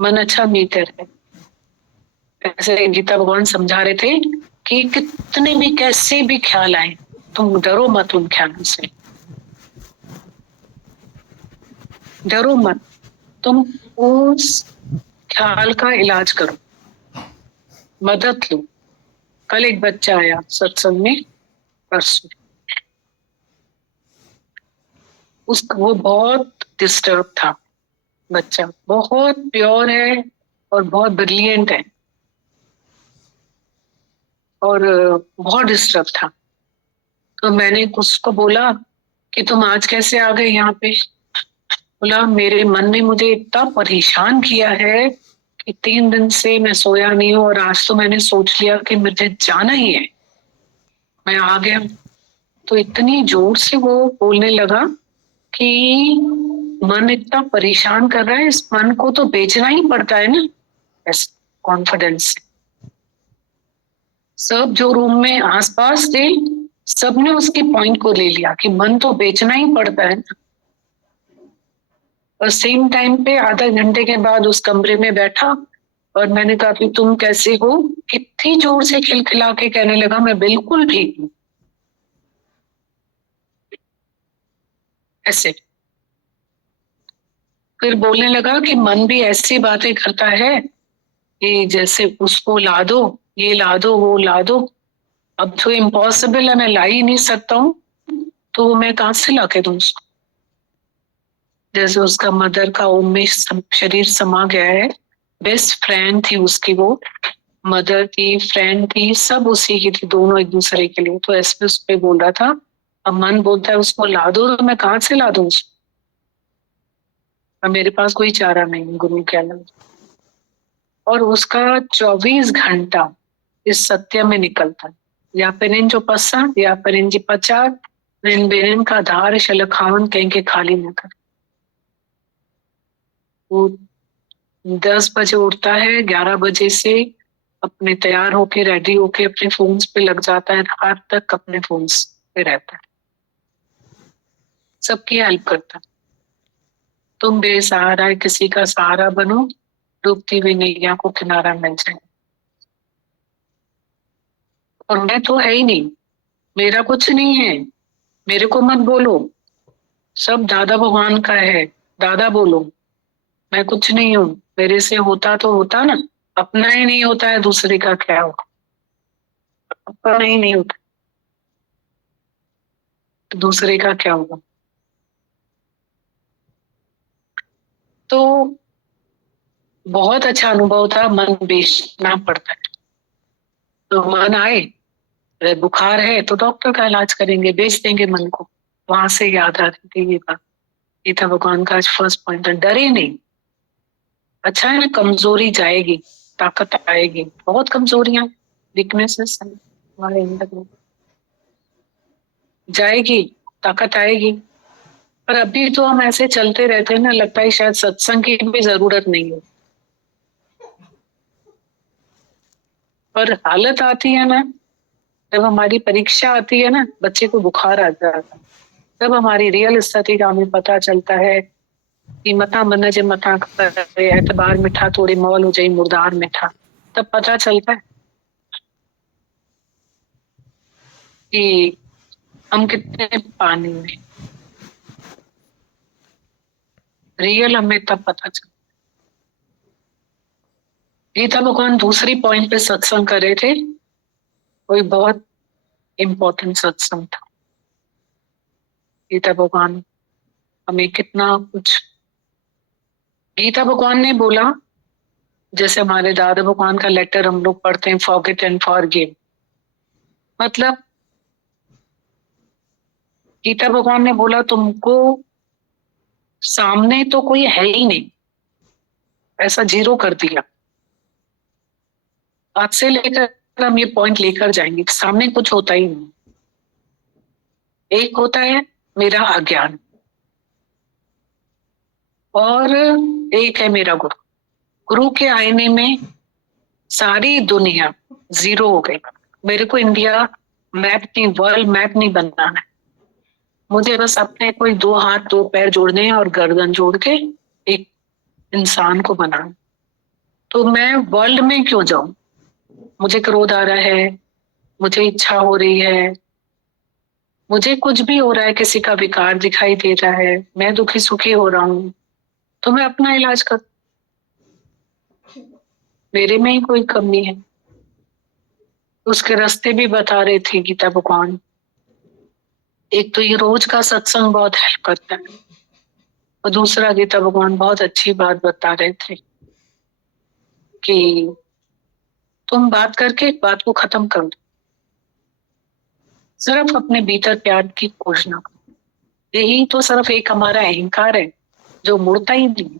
मन अच्छा मीटर है। ऐसे गीता भगवान समझा रहे थे कि कितने भी कैसे भी ख्याल आए तुम डरो मत उन ख्यालों से, डरो मत, तुम उस ख्याल का इलाज करो, मदद लो। कल एक बच्चा आया सत्संग में, परसों, वो बहुत डिस्टर्ब था बच्चा, बहुत प्योर है और बहुत ब्रिलियंट है और बहुत डिस्टर्ब था। तो मैंने उसको बोला कि तुम आज कैसे आ गए यहाँ पे? बोला मेरे मन ने मुझे इतना परेशान किया है कि 3 दिन से मैं सोया नहीं हूँ और आज तो मैंने सोच लिया कि मुझे जाना ही है, मैं आ गया। तो इतनी जोर से वो बोलने लगा कि मन इतना परेशान कर रहा है, इस मन को तो बेचना ही पड़ता है ना, ऐसे कॉन्फिडेंस। सब जो रूम में आसपास थे सबने उसके पॉइंट को ले लिया कि मन तो बेचना ही पड़ता है ना। और सेम टाइम पे आधा घंटे के बाद उस कमरे में बैठा और मैंने कहा कि तुम कैसे हो, इतनी जोर से खिलखिला के कहने लगा मैं बिल्कुल ठीक हूँ, ऐसे। फिर बोलने लगा कि मन भी ऐसी बातें करता है कि जैसे उसको ला दो, ये ला दो, वो ला दो, अब तो इम्पॉसिबल है, मैं ला ही नहीं सकता हूँ, तो मैं कहाँ से ला के दूं उसको? जैसे उसका मदर का ओम में शरीर समा गया है, बेस्ट फ्रेंड थी उसकी, वो मदर थी, फ्रेंड थी, सब उसी की थी, दोनों एक दूसरे के लिए। तो ऐसे उस पे बोल रहा था, अब मन बोलता है उसको ला दो, तो मैं कहाँ से ला दूं उसको? अब मेरे पास कोई चारा नहीं गुरु के अलावा। और उसका 24 घंटा इस सत्य में निकलता है, या पेरिन जो पस्सा या पेरिन जी पचार, बेरिन का धार शलखावन कहीं के खाली न कर। वो 10 बजे उठता है, 11 बजे से अपने तैयार होके रेडी होके अपने फोन्स पे लग जाता है, रात तक अपने फोन्स पे रहता है, सबकी हेल्प करता है। तुम बेसहारा है, किसी का सहारा बनो, डूबती हुई नैया को किनारा मिल जाए। और मैं तो है ही नहीं, मेरा कुछ नहीं है, मेरे को मत बोलो, सब दादा भगवान का है, दादा बोलो, मैं कुछ नहीं हूँ, मेरे से होता तो होता ना, अपना ही नहीं होता है दूसरे का क्या हो, अपना ही नहीं होता तो दूसरे का क्या होगा? तो बहुत अच्छा अनुभव था, मन बेचना पड़ता है। तो मन आए, अरे बुखार है तो डॉक्टर का इलाज करेंगे, बेच देंगे मन को। वहां से याद आती थी ये बात, ये था भगवान का आज फर्स्ट पॉइंट, डरे नहीं। अच्छा है ना, कमजोरी जाएगी, ताकत आएगी। बहुत कमजोरियां, वीकनेसेस हमारे अंदर में जाएगी, ताकत आएगी। पर अभी तो हम ऐसे चलते रहते हैं ना, लगता है शायद सत्संग की भी जरूरत नहीं है। पर हालत आती है ना, जब हमारी परीक्षा आती है ना, बच्चे को बुखार आ जाता है, तब हमारी रियल स्थिति का हमें पता चलता है कि मता मन जे मथा करे एतबार मिठा थोड़े मौल हो जाए मुर्दार मिठा। तब पता चलता है कि हम कितने पानी में, रियल हमें तब पता चलता। गीता भगवान दूसरी पॉइंट पे सत्संग कर रहे थे, कोई बहुत इम्पोर्टेंट सत्संग था। गीता भगवान हमें कितना कुछ, गीता भगवान ने बोला, जैसे हमारे दादा भगवान का लेटर हम लोग पढ़ते हैं, फॉरगेट एंड फॉरगिव, मतलब गीता भगवान ने बोला तुमको सामने तो कोई है ही नहीं, ऐसा जीरो कर दिया। आज से लेकर हम ये पॉइंट लेकर जाएंगे, सामने कुछ होता ही नहीं, एक होता है मेरा अज्ञान और एक है मेरा गुरु। गुरु के आईने में सारी दुनिया जीरो हो गई। मेरे को इंडिया मैप नहीं, वर्ल्ड मैप नहीं बनाना है। मुझे बस अपने कोई 2 हाथ 2 पैर जोड़ने हैं और गर्दन जोड़ के एक इंसान को बनाना। तो मैं वर्ल्ड में क्यों जाऊं? मुझे क्रोध आ रहा है, मुझे इच्छा हो रही है, मुझे कुछ भी हो रहा है, किसी का विकार दिखाई दे रहा है, मैं दुखी सुखी हो रहा हूं, तो मैं अपना इलाज कर, मेरे में ही कोई कमी है। उसके रास्ते भी बता रहे थे गीता भगवान। एक तो ये रोज का सत्संग बहुत हेल्प करता है, और दूसरा गीता भगवान बहुत अच्छी बात बता रहे थे कि तुम बात करके एक बात को खत्म कर दो, सिर्फ अपने भीतर प्यार की घोषणा करो। यही तो सिर्फ एक हमारा अहंकार है जो मुड़ता ही नहीं,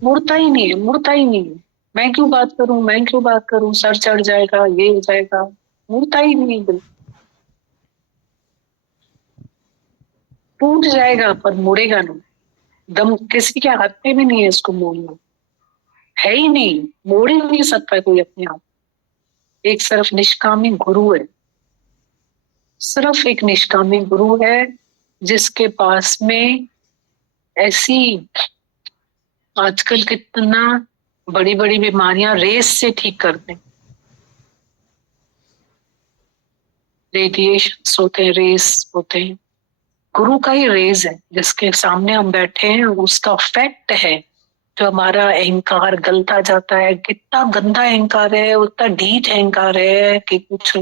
मुड़ता ही नहीं है, मुड़ता ही नहीं है। मैं क्यों बात करूं, मैं क्यों बात करूं, सर चढ़ जाएगा, ये हो जाएगा, मुड़ता ही नहीं है, बिल्कुल टूट जाएगा पर मुड़ेगा नहीं। दम किसी के हाथ में भी नहीं है इसको मोड़ना, है ही नहीं, मोड़ ही नहीं सकता कोई अपने आप। एक सिर्फ निष्कामी गुरु है, सिर्फ एक निष्कामी गुरु है जिसके पास में ऐसी आजकल कितना बड़ी बड़ी बीमारियां रेस से ठीक करते हैं, रेडिएशन होते हैं, रेस होते हैं, गुरु का ही रेज है जिसके सामने हम बैठे हैं, उसका फैक्ट है। जो हमारा अहंकार गलता जाता है, कितना गंदा अहंकार है, उतना ढीठ अहंकार है कि कुछ।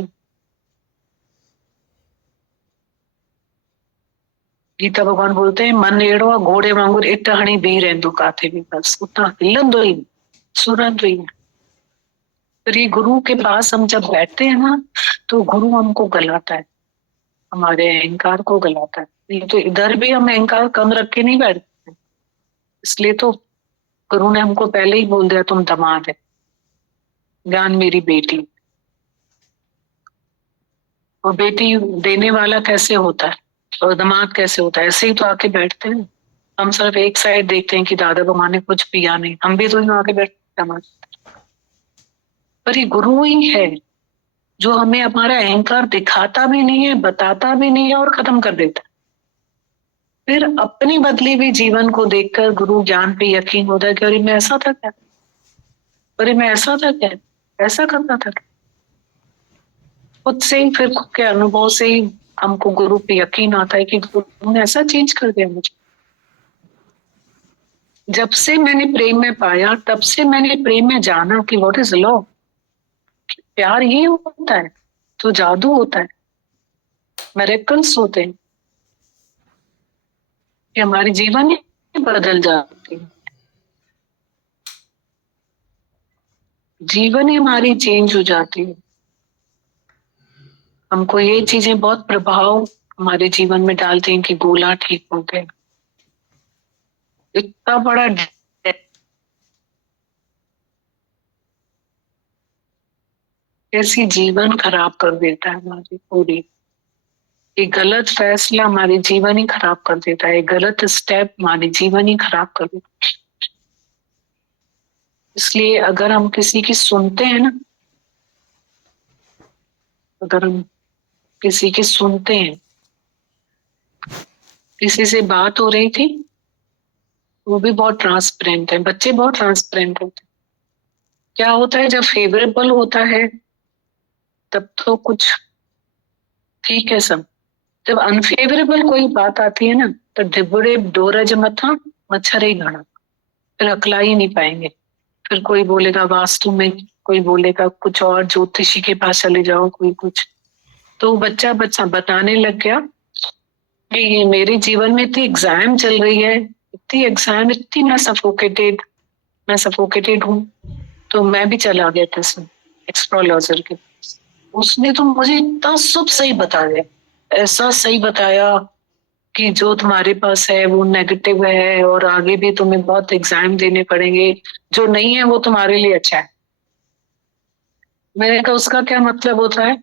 गीता भगवान बोलते हैं मन एड़ो घोड़े वांगुर इट हणी भी रेंदो काथे भी, बस उतना हिलंदो ही सुरंद ही। फिर ये गुरु के पास हम जब बैठते हैं ना, तो गुरु हमको गलाता है, हमारे अहंकार को गलाता है। ये तो इधर भी हम अहंकार कम रख के नहीं बैठते, इसलिए तो गुरु ने हमको पहले ही बोल दिया तुम दामाद है, ज्ञान मेरी बेटी। और बेटी देने वाला कैसे होता है और दामाद कैसे होता है? ऐसे ही तो आके बैठते हैं। हम सिर्फ एक साइड देखते हैं कि दादा भगवान ने कुछ पिया नहीं, हम भी तो यहाँ आके बैठते हैं। पर ये गुरु ही है जो हमें हमारा अहंकार दिखाता भी नहीं है, बताता भी नहीं है और खत्म कर देता है। फिर अपनी बदली हुई जीवन को देखकर गुरु ज्ञान पे यकीन होता है कि अरे मैं ऐसा था क्या, अरे मैं ऐसा था क्या, ऐसा करता था क्या। खुद से ही, फिर खुद के अनुभव से ही हमको गुरु पे यकीन आता है कि गुरु ने ऐसा चेंज कर दिया मुझे। जब से मैंने प्रेम में पाया, तब से मैंने प्रेम में जाना कि व्हाट इज लव, प्यार ये होता है, तो जादू होता है, मिरेकल्स होते हैं, कि हमारे जीवन ही बदल जाते हैं, जीवन ही हमारी चेंज हो जाती है। हमको ये चीजें बहुत प्रभाव हमारे जीवन में डालते हैं कि गोला ठीक हो गया। इतना बड़ा कैसी जीवन खराब कर देता है हमारी पूरी। एक गलत फैसला हमारे जीवन ही खराब कर देता है, गलत स्टेप हमारे जीवन ही खराब कर देता है। इसलिए अगर हम किसी की सुनते हैं ना, अगर हम किसी की सुनते हैं, किसी से बात हो रही थी, वो भी बहुत ट्रांसपेरेंट है, बच्चे बहुत ट्रांसपेरेंट होते हैं। क्या होता है जब फेवरेबल होता है तब तो कुछ ठीक है सब, जब अनफेवरेबल कोई बात आती है ना, तो डिबड़े डोरज मथा मच्छर ही घड़ा, फिर अकला ही नहीं पाएंगे। फिर कोई बोलेगा वास्तु में, कोई बोलेगा कुछ और, ज्योतिषी के पास चले जाओ, कोई कुछ। तो बच्चा बताने लग गया कि ये मेरे जीवन में इतनी एग्जाम चल रही है, इतनी एग्जाम, इतनी मैं सफोकेटेड हूँ। तो मैं भी चला गया था एक्सट्रोलॉजर के पास। उसने तो मुझे इतना सब सही बताया, ऐसा सही बताया कि जो तुम्हारे पास है वो नेगेटिव है और आगे भी तुम्हें बहुत एग्जाम देने पड़ेंगे, जो नहीं है वो तुम्हारे लिए अच्छा है। मैंने कहा उसका क्या मतलब होता है?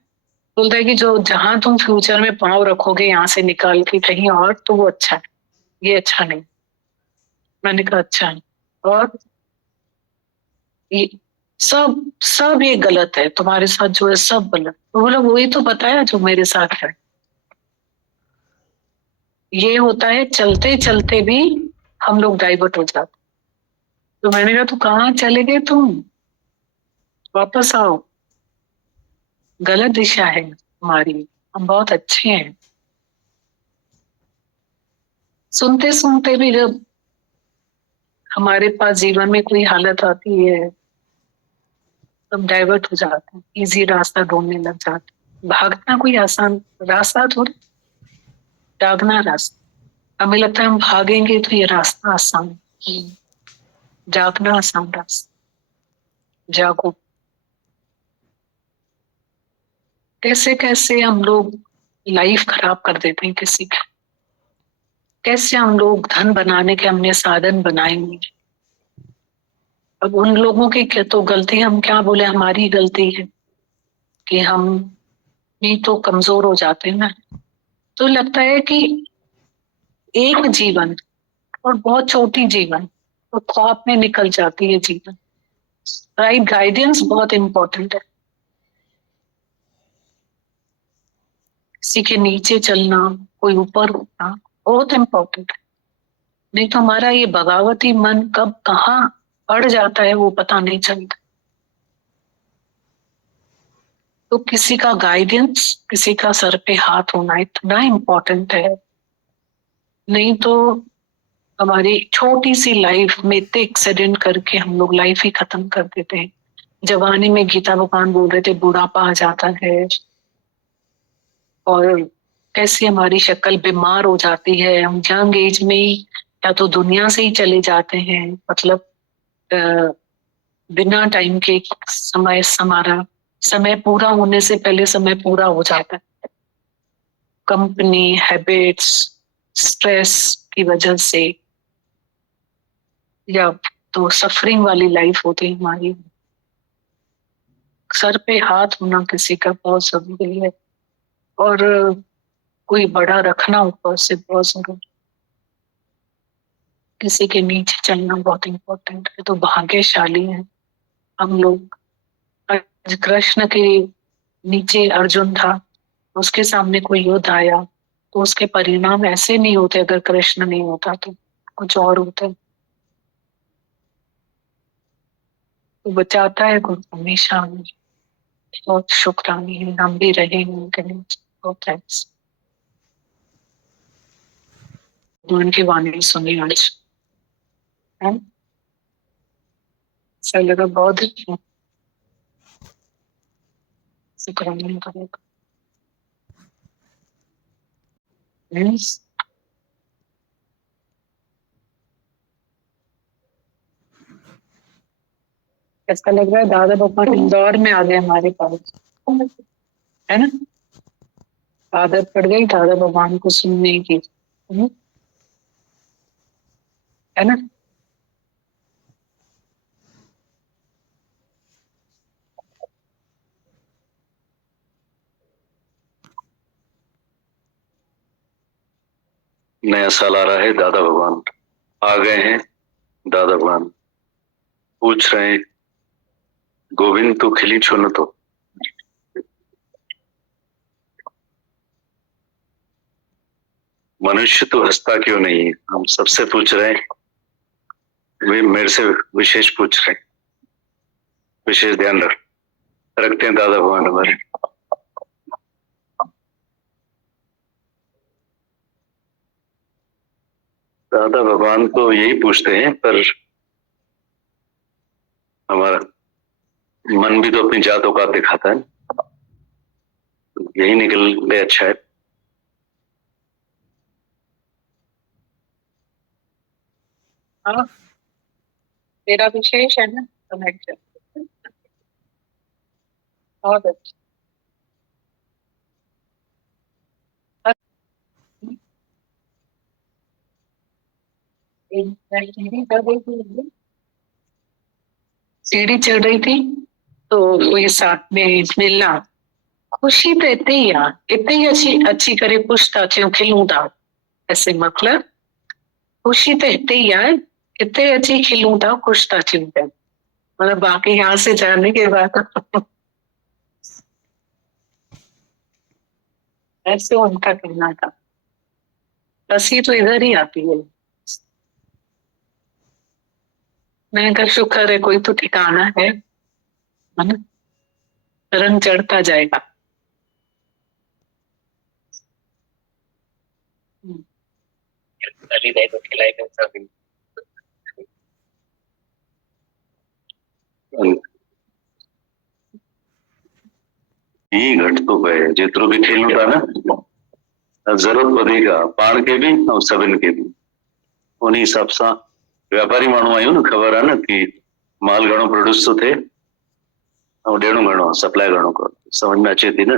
बोलता है कि जो जहां तुम फ्यूचर में पाँव रखोगे यहाँ से निकाल के कहीं और, तो वो अच्छा है, ये अच्छा नहीं। मैंने कहा अच्छा है। और ये सब सब ये गलत है, तुम्हारे साथ जो है सब गलत। तो बोला वही तो बताया जो मेरे साथ है। ये होता है चलते चलते भी हम लोग डाइवर्ट हो जाते। तो मैंने कहा तो कहाँ चले गए तुम, वापस आओ, गलत दिशा है हमारी, हम बहुत अच्छे हैं। सुनते सुनते भी जब हमारे पास जीवन में कोई हालत आती है तब डाइवर्ट हो जाते हैं, इजी रास्ता ढूंढने लग जाते हैं। भागना कोई आसान रास्ता थोड़ी, जागना रास्ता। हमें लगता है हम भागेंगे तो ये रास्ता आसान है, जागना आसान रास्ता। जागो। कैसे कैसे हम लोग लाइफ खराब कर देते हैं किसी की, कैसे हम लोग धन बनाने के हमने साधन बनाएंगे। अब उन लोगों की क्या तो गलती, हम क्या बोले, हमारी गलती है कि हम भी तो कमजोर हो जाते हैं ना। तो लगता है कि एक जीवन और बहुत छोटी जीवन तो ख्वाब में निकल जाती है जीवन। राइट गाइडेंस बहुत इंपॉर्टेंट है। किसी के नीचे चलना, कोई ऊपर उठना बहुत इंपॉर्टेंट है। नहीं तो हमारा ये बगावती मन कब कहाँ अड़ जाता है वो पता नहीं चलता। तो किसी का गाइडेंस, किसी का सर पे हाथ होना इतना इम्पोर्टेंट है। नहीं तो हमारी छोटी सी लाइफ में इतने एक्सीडेंट करके हम लोग लाइफ ही खत्म कर देते हैं। जवानी में गीता भगवान बोल रहे थे बुढ़ापा आ जाता है और कैसे हमारी शक्ल बीमार हो जाती है। हम यंग एज में ही या तो दुनिया से ही चले जाते हैं, मतलब बिना टाइम के हमारा समय पूरा होने से पहले समय पूरा हो जाता है। कंपनी, हैबिट्स, स्ट्रेस की वजह से, या तो सफरिंग वाली लाइफ होती है हमारी। सर पे हाथ होना किसी का बहुत जरूरी है और कोई बड़ा रखना ऊपर से बहुत जरूरी। किसी के नीचे चलना बहुत इम्पोर्टेंट है। तो भाग्यशाली है हम लोग। आज कृष्ण के नीचे अर्जुन था, उसके सामने कोई युद्ध आया तो उसके परिणाम ऐसे नहीं होते अगर कृष्ण नहीं होता तो कुछ और होता है। तो बचाता है गुरु हमेशा। बहुत शुक्रानी है, हम भी रहेंगे उनके लिए। बहुत थैंक्स। उनकी वाणी सुनी आज, है ऐसा लगा बहुत शुक्रानी करेगा। ऐसा लग रहा है दादा भगवान इंदौर में आ गए हमारे पास, है ना। आदत पड़ गई दादा भगवान को सुनने की, है ना। नया साल आ रहा है, दादा भगवान आ गए हैं। दादा भगवान पूछ रहे हैं, गोविंद तू खिली छो न तो, मनुष्य तो हंसता क्यों नहीं है। हम सबसे पूछ रहे हैं, वे मेरे से विशेष पूछ रहे हैं, विशेष ध्यान रखते हैं दादा भगवान हमारे। दादा भगवान तो यही पूछते हैं, पर हमारा मन भी तो अपनी जात औकात दिखाता है, यही निकल ले अच्छा है। हाँ, तेरा विशेष है ना, कनेक्शन बहुत अच्छा। सीढ़ी चढ़ रही थी तो कोई साथ में मिलना, खुशी तो इतनी ही यार, इतनी ही अच्छी अच्छी करे पूछता क्यों खिलूंगा, ऐसे मतलब खुशी तो इतनी ही यार, इतने अच्छी खिलूंगा खुशता क्यों। मतलब बाकी यहाँ से जाने के बाद ऐसे उनका कहना था। बस ये तो इधर ही आती है। मैं कहा शुक्र है कोई तो ठिकाना है ना, रंग चढ़ता जाएगा। ही घटतो गए जेतिरो भी खेलूं था ना जरूरत वधीक आहे पाण खे बि ऐं सभिनि खे बि। उन हिसाब सां व्यापारी माण्हू आहियूं न, ख़बर आहे न कि माल घणो प्रोड्यूस थो थिए ऐं ॾियणो घणो आहे, सप्लाई घणो करो, समझ में अचे थी न।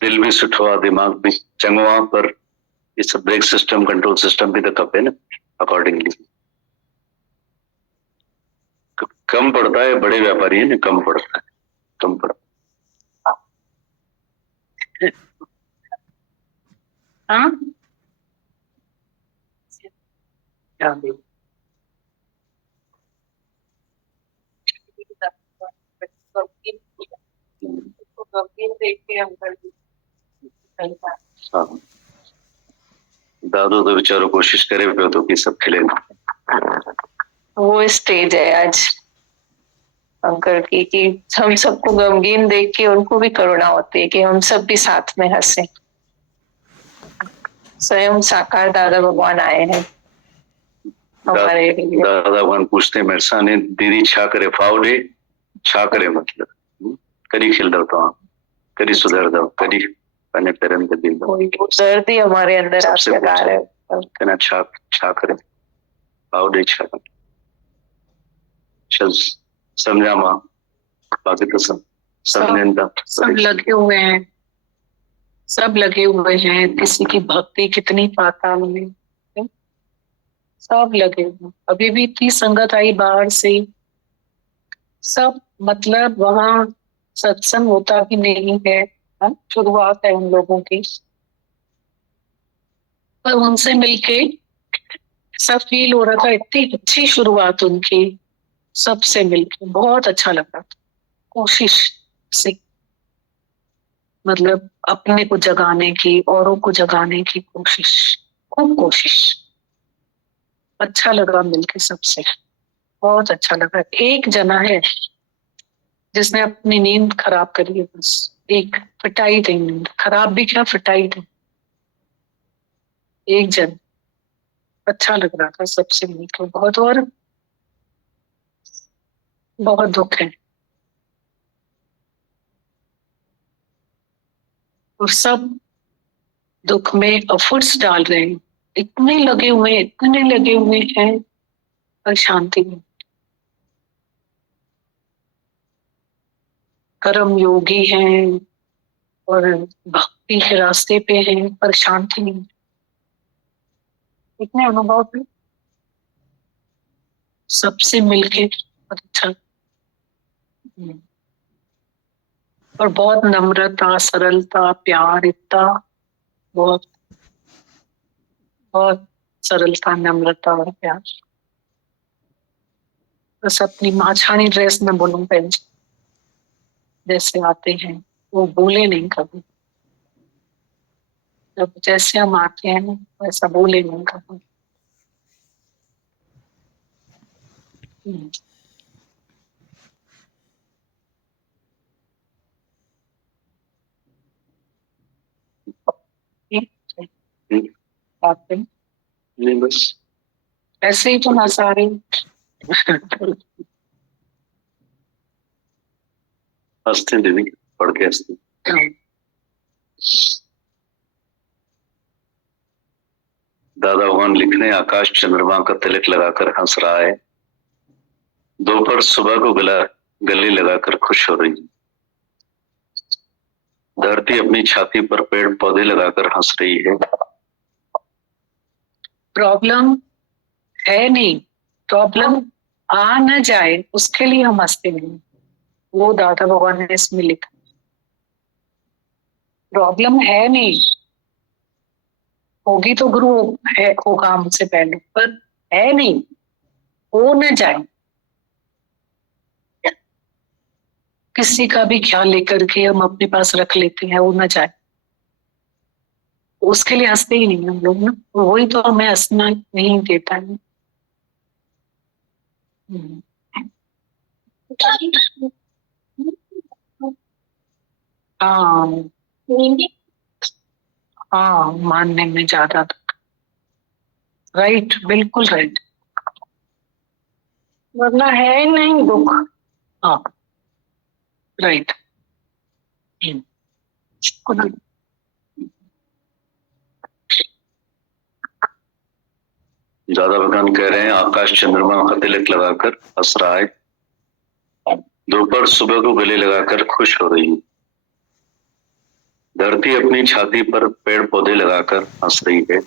दिल बि सुठो आहे, दिमाग़ बि चङो आहे, पर it's brake system control system बि त खपे न अकॉर्डिंगली। कम पड़ता है बड़े व्यापारी है ना, कम पड़ता है, कम पड़ता हाँ क्या भी। हाँ दादू तो बेचारो कोशिश करे पियो तो कि सब खिले। वो स्टेज है आज अंकल की कि हम सबको गमगीन देख के उनको भी करुणा होती है कि हम सब भी साथ में हंसे। स्वयं साकार दादा भगवान आए हैं हमारे लिए। दादा भगवान पूछते मेरे साने दीदी छा करे फावड़े छा करे, मतलब करी खिल दो करी सुधर दो करी पने पेरन के दिल दो। दर्द ही हमारे अंदर आप जगा रहे हो। कहना छा करे फावड़े छा करे चल समझा मां, बाकी तो सब लगे हुए हैं, सब लगे हुए हैं। किसी की भक्ति कितनी पाताल में, सब लगे हुए। अभी भी इतनी संगत आई बाहर से, सब मतलब वहां सत्संग होता भी नहीं है, शुरुआत है उन लोगों की, पर उनसे मिलके सब फील हो रहा था। इतनी अच्छी शुरुआत उनकी, सबसे मिलके बहुत अच्छा लगा। कोशिश से मतलब अपने को जगाने की, औरों को जगाने की कोशिश, खूब कोशिश। अच्छा लगा मिलके सबसे, बहुत अच्छा लगा। एक जना है जिसने अपनी नींद खराब करी है, बस एक फिटाई थी, नींद खराब भी क्या फिटाई थी, एक जन। अच्छा लग रहा था सबसे मिलकर बहुत, और बहुत दुख है। और सब दुख में एफर्ट्स डाल रहे हैं, इतने लगे हुए हैं, पर शांति नहीं। कर्म योगी हैं और भक्ति के रास्ते पे हैं, पर शांति नहीं। इतने अनुभव पे सबसे मिलके अच्छा, और बहुत नम्रता, सरलता, प्यार, इतना बहुत बहुत सरलता, नम्रता और प्यार। बस अपनी माछानी ड्रेस में बोलूं पहन जैसे आते हैं, वो बोले नहीं कभी। जब जैसे हम आते हैं वैसा बोले नहीं कभी। बातें नहीं बस ऐसे ही तो हंसा रही हंसते दीदी पढ़ के हंसते। दादा भगवान लिखने आकाश चंद्रमा का तिलक लगाकर हंस रहा है, दोपहर सुबह को गले लगाकर खुश हो रही है, धरती अपनी छाती पर पेड़ पौधे लगाकर हंस रही है। प्रॉब्लम है नहीं, प्रॉब्लम आ न जाए उसके लिए हम हंसते नहीं, वो दादा भगवान ने इसमें लिखा। प्रॉब्लम है नहीं, होगी तो गुरु है होगा हमसे पहले, पर है नहीं, हो न जाए किसी का भी ख्याल लेकर के हम अपने पास रख लेते हैं, वो ना जाए, उसके लिए हंसते ही नहीं हम लोग ना, वही तो हमें हंसना नहीं देता है। हाँ हाँ, मानने में ज्यादा, राइट, बिल्कुल राइट, वरना है ही नहीं दुख। हाँ, राइट। दादा भगवान कह रहे हैं आकाश चंद्रमा का तिलक लगाकर हंस रहा है, दोपहर सुबह को गले लगाकर खुश हो रही है, धरती अपनी छाती पर पेड़ पौधे लगाकर हंस रही है,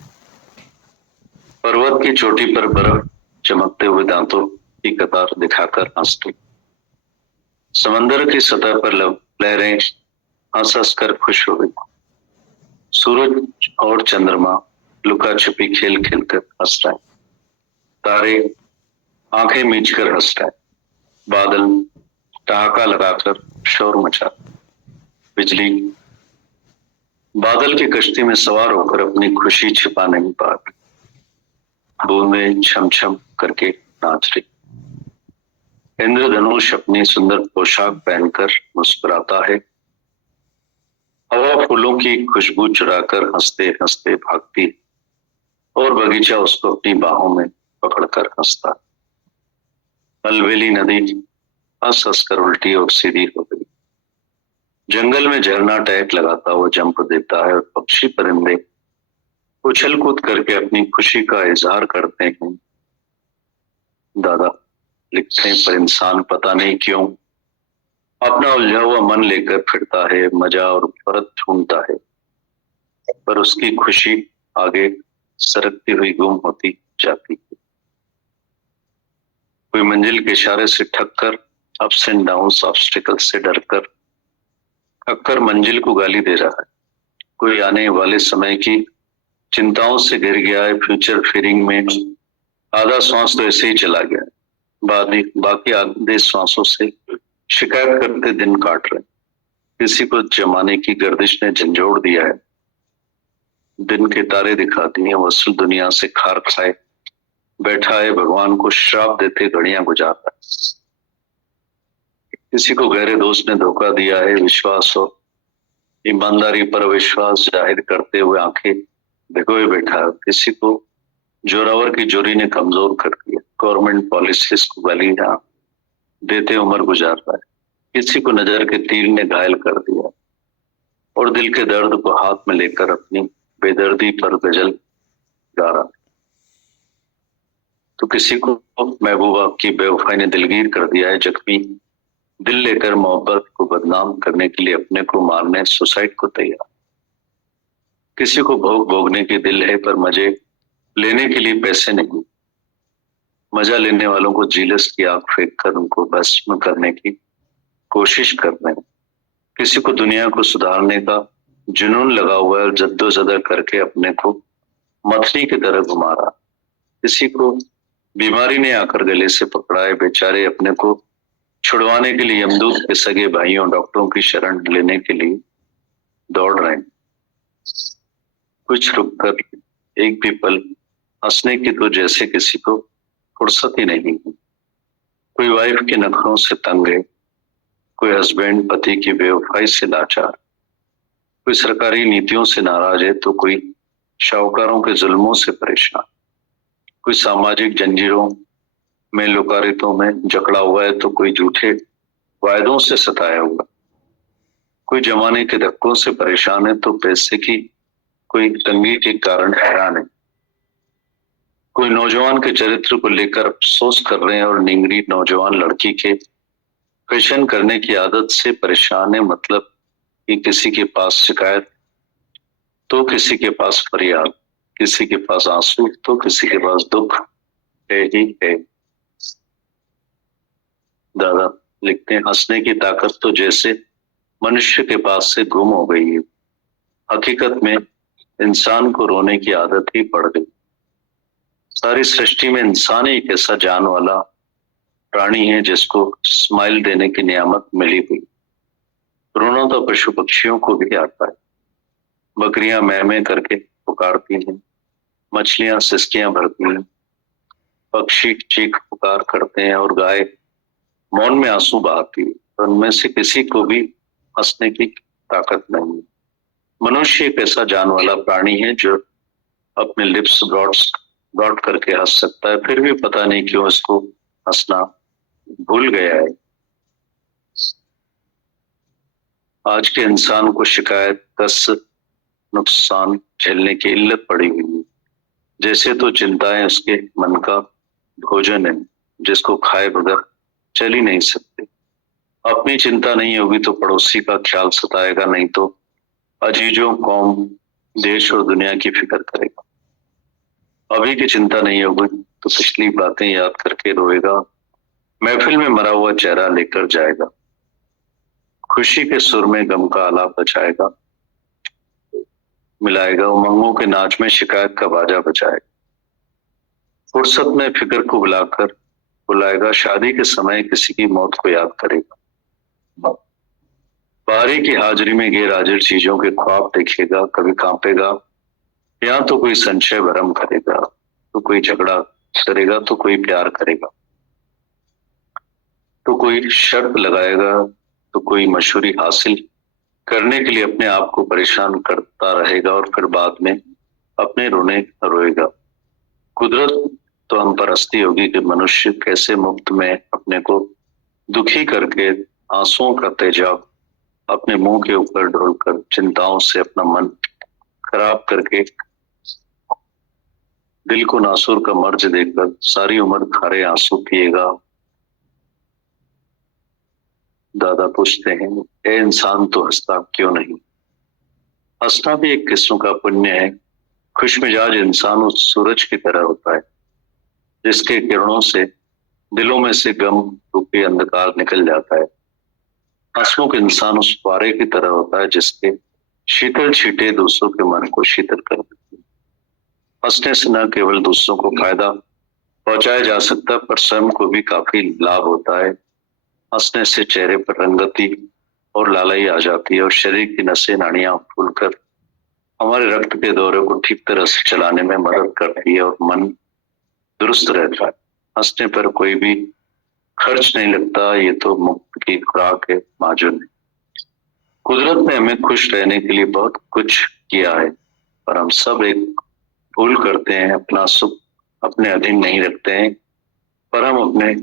पर्वत की चोटी पर बर्फ चमकते हुए दांतों की कतार दिखाकर हंस रही, समंदर की सतह पर लहरें हंस हंस कर खुश हो गई, सूरज और चंद्रमा लुका छिपी खेल खेल कर हंस रहे, तारे आंखें मीचकर हंस रहे, बादल ठहाका लगाकर शोर मचा, बिजली बादल की कश्ती में सवार होकर अपनी खुशी छिपा नहीं पा रही, बूंदें छम छम करके नाच रही, इंद्रधनुष अपनी सुंदर पोशाक पहनकर मुस्कुराता है, हवा फूलों की खुशबू चुराकर हंसते हंसते भागती और बगीचा उसको अपनी बाहों में पकड़कर हंसता, अलबेली नदी हंस हंस कर उल्टी और सीधी हो गई, जंगल में झरना टहक लगाता हुआ जंप देता है और पक्षी परिंदे उछल कूद करके अपनी खुशी का इजहार करते हैं। दादा लिखते हैं पर इंसान पता नहीं क्यों अपना उलझा हुआ मन लेकर फिरता है, मजा और फरत ढूंढता है, पर उसकी खुशी आगे सरकती हुई गुम होती जाती है। कोई मंजिल के इशारे से Thakkar, ups and downs obstacle से डरकर ठक्कर मंजिल को गाली दे रहा है, कोई आने वाले समय की चिंताओं से घिर गया है, फ्यूचर फीलिंग में आधा श्वास तो ऐसे ही चला गया, बाकी आधे श्वासों से शिकायत करते दिन काट रहे, किसी को जमाने की गर्दिश ने झंझोड़ दिया है, दिन के तारे दिखाती हैं, वसूल दुनिया से खार खाए बैठा है, भगवान को श्राप देते घड़ियां गुजारता है, किसी को गहरे दोस्त ने धोखा दिया है, विश्वास और ईमानदारी पर विश्वास जाहिर करते हुए आंखें भिगोए बैठा है, किसी को जोरावर की जोरी ने कमजोर कर दिया, गवर्नमेंट पॉलिसीज को गालियां देते उम्र गुजार रहा है, किसी को नजर के तीर ने घायल कर दिया और दिल के दर्द को हाथ में लेकर अपनी बेदर्दी पर गजल गा रहा है, तो किसी को महबूबा की बेवफाई ने दिलगीर कर दिया है, जख्मी दिल लेकर मोहब्बत को बदनाम करने के लिए अपने को मारने सुसाइड को तैयार, किसी को भोग भोगने के दिल है पर मजे लेने के लिए पैसे नहीं, मजा लेने वालों को जीलस की आग फेंक कर उनको भस्म करने की कोशिश कर रहे हैं, किसी को दुनिया को सुधारने का जुनून लगा हुआ है और जद्दोजहद करके अपने को मथनी की तरह घुमा रहा, किसी को बीमारी ने आकर गले से पकड़ा है, बेचारे अपने को छुड़वाने के लिए यमदूत के सगे भाइयों डॉक्टरों की शरण लेने के लिए दौड़ रहे हैं, कुछ रुककर एक भी पल हंसने की तो जैसे किसी को फुर्सत ही नहीं है, कोई वाइफ के नखरों से तंग है, कोई हस्बैंड पति की बेवफाई से लाचार, कोई सरकारी नीतियों से नाराज है तो कोई शाहूकारों के जुल्मों से परेशान, कोई सामाजिक जंजीरों में लोकारितों में जकड़ा हुआ है तो कोई झूठे वायदों से सताया हुआ, कोई जमाने के धक्कों से परेशान है तो पैसे की कोई तंगी के कारण हैरान है, कोई नौजवान के चरित्र को लेकर अफसोस कर रहे हैं और निंगरी नौजवान लड़की के फैशन करने की आदत से परेशान है, मतलब कि किसी के पास शिकायत तो किसी के पास फरियाद, किसी के पास आंसू तो किसी के पास दुख है ही है। दादा लिखते हैं हंसने की ताकत तो जैसे मनुष्य के पास से गुम हो गई है, हकीकत में इंसान को रोने की आदत ही पड़ गई, सारी सृष्टि में इंसान ही एक ऐसा जान वाला प्राणी है जिसको स्माइल देने की नियामत मिली हुई, रोना तो पशु पक्षियों को भी आता है। बकरियां मैं मैं करके पुकारती हैं, मछलियां सिसकियां भरती हैं, पक्षी चीख पुकार करते हैं और गाय मौन में आंसू बहाती है। तो उनमें से किसी को भी हंसने की ताकत नहीं है। मनुष्य एक ऐसा जान वाला प्राणी है जो अपने लिप्स ब्रॉड करके हंस सकता है, फिर भी पता नहीं क्यों इसको हंसना भूल गया है। आज के इंसान को शिकायत, कष्ट, नुकसान झेलने की इल्लत पड़ी हुई है। जैसे तो चिंताएं उसके मन का भोजन है जिसको खाए बगैर चल ही नहीं सकते। अपनी चिंता नहीं होगी तो पड़ोसी का ख्याल सताएगा, नहीं तो अजीजों, कौम, देश और दुनिया की फिक्र करेगा। अभी की चिंता नहीं होगी तो पिछली बातें याद करके रोएगा, महफिल में मरा हुआ चेहरा लेकर जाएगा, खुशी के सुर में गम का आलाप बजाएगा, मिलाएगा, उमंगों के नाच में शिकायत का बाजा बजाएगा, फुर्सत में फिक्र को बुलाएगा, शादी के समय किसी की मौत को याद करेगा, बारी की हाजिरी में गैर हाजिर चीजों के ख्वाब देखेगा, कभी कांपेगा, या तो कोई संशय भरम करेगा, तो कोई झगड़ा करेगा, तो कोई प्यार करेगा, तो कोई शर्त लगाएगा, तो कोई मशहूरी हासिल करने के लिए अपने आप को परेशान करता रहेगा और फिर बाद में अपने रोएगा। कुदरत तो हम पर हंसती होगी कि मनुष्य कैसे मुफ्त में अपने को दुखी करके आंसुओं का तेजाब अपने मुंह के ऊपर ढोलकर चिंताओं से अपना मन खराब करके दिल को नासूर का मर्ज देकर सारी उम्र खारे आंसू पिएगा। दादा पूछते हैं, ए इंसान तो हंसता क्यों नहीं? हंसना भी एक किस्म का पुण्य है। खुशमिजाज इंसान उस सूरज की तरह होता है जिसके किरणों से दिलों में से गम रूपी अंधकार निकल जाता है। हंसमुख इंसान उस पारे की तरह होता है जिसके शीतल छींटे दूसरों के मन को शीतल कर देती है। हंसने से न केवल दूसरों को फायदा पहुंचाया जा सकता पर स्वयं को भी काफी लाभ होता है। हंसने से चेहरे पर रंगती और लालाई आ जाती है और शरीर की नसें नाड़ियां फूलकर हमारे रक्त के दौरे को ठीक तरह से चलाने में मदद करती है और मन दुरुस्त रहता है। हंसने पर कोई भी खर्च नहीं लगता, ये तो मुफ्त की खुराक है, माजून है। कुदरत ने हमें खुश रहने के लिए बहुत कुछ किया है पर हम सब एक भूल करते हैं, अपना सुख अपने अधीन नहीं रखते हैं पर हम अपने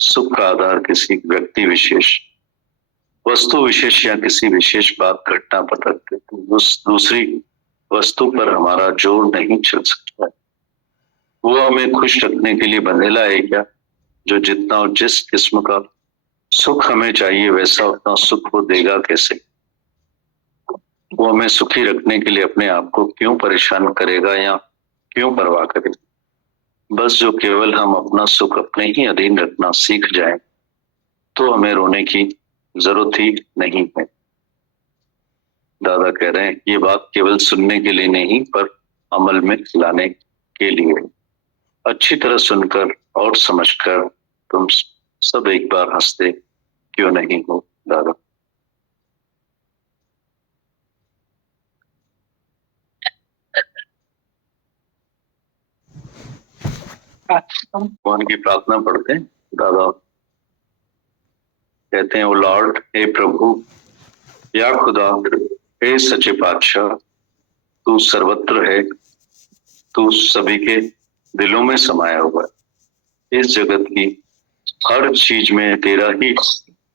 सुख का आधार किसी व्यक्ति विशेष, वस्तु विशेष या किसी विशेष बात, घटना पर रख देते हैं। दूसरी वस्तु पर हमारा जोर नहीं चल सकता है। वो हमें खुश रखने के लिए बंधेला है क्या, जो जितना और जिस किस्म का सुख हमें चाहिए वैसा उतना सुख वो देगा कैसे? वो हमें सुखी रखने के लिए अपने आप को क्यों परेशान करेगा या क्यों परवाह करेगा? बस जो केवल हम अपना सुख अपने ही अधीन रखना सीख जाएं तो हमें रोने की जरूरत ही नहीं है। दादा कह रहे हैं ये बात केवल सुनने के लिए नहीं पर अमल में लाने के लिए। अच्छी तरह सुनकर और समझकर तुम सब एक बार हंसते क्यों नहीं हो दादा? भगवान की प्रार्थना पढ़ते हैं। दादा कहते हैं, ओ लॉर्ड, हे प्रभु, या खुदा, हे सच्चे पातशाह, तू सर्वत्र है, तू सभी के दिलों में समाया हुआ है। इस जगत की हर चीज में तेरा ही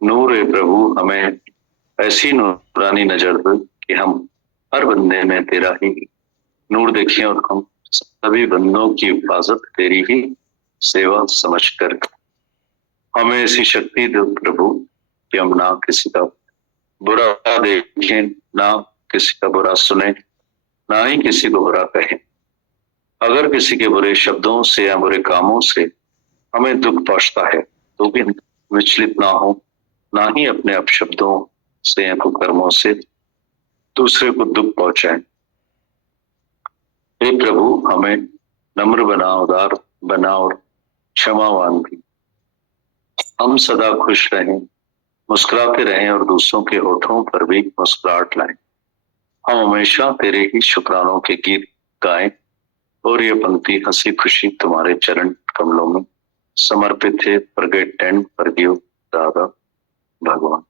नूर है प्रभु। हमें ऐसी नूरानी नजर दे कि हम हर बंदे में तेरा ही नूर देखें और हम सभी बंदों की हिफाजत तेरी ही सेवा समझकर हमें ऐसी शक्ति दो प्रभु कि हम ना किसी का बुरा देखें, ना किसी का बुरा सुने, ना ही किसी को बुरा कहें। अगर किसी के बुरे शब्दों से या बुरे कामों से हमें दुख पहुंचता है तो भी विचलित ना हो, ना ही अपने अपशब्दों से या कुकर्मों से दूसरे को दुख पहुंचाएं। हे प्रभु, हमें नम्र बना, उदार बना और क्षमावान भी। हम सदा खुश रहें, मुस्कुराते रहें और दूसरों के होठों पर भी मुस्कुराहट लाएं। हम हमेशा तेरे ही शुक्रानों के गीत गाएं और ये पंक्ति हंसी खुशी तुम्हारे चरण कमलों में समर्पित है। फॉरगेट एंड फॉरगिव दादा भगवान।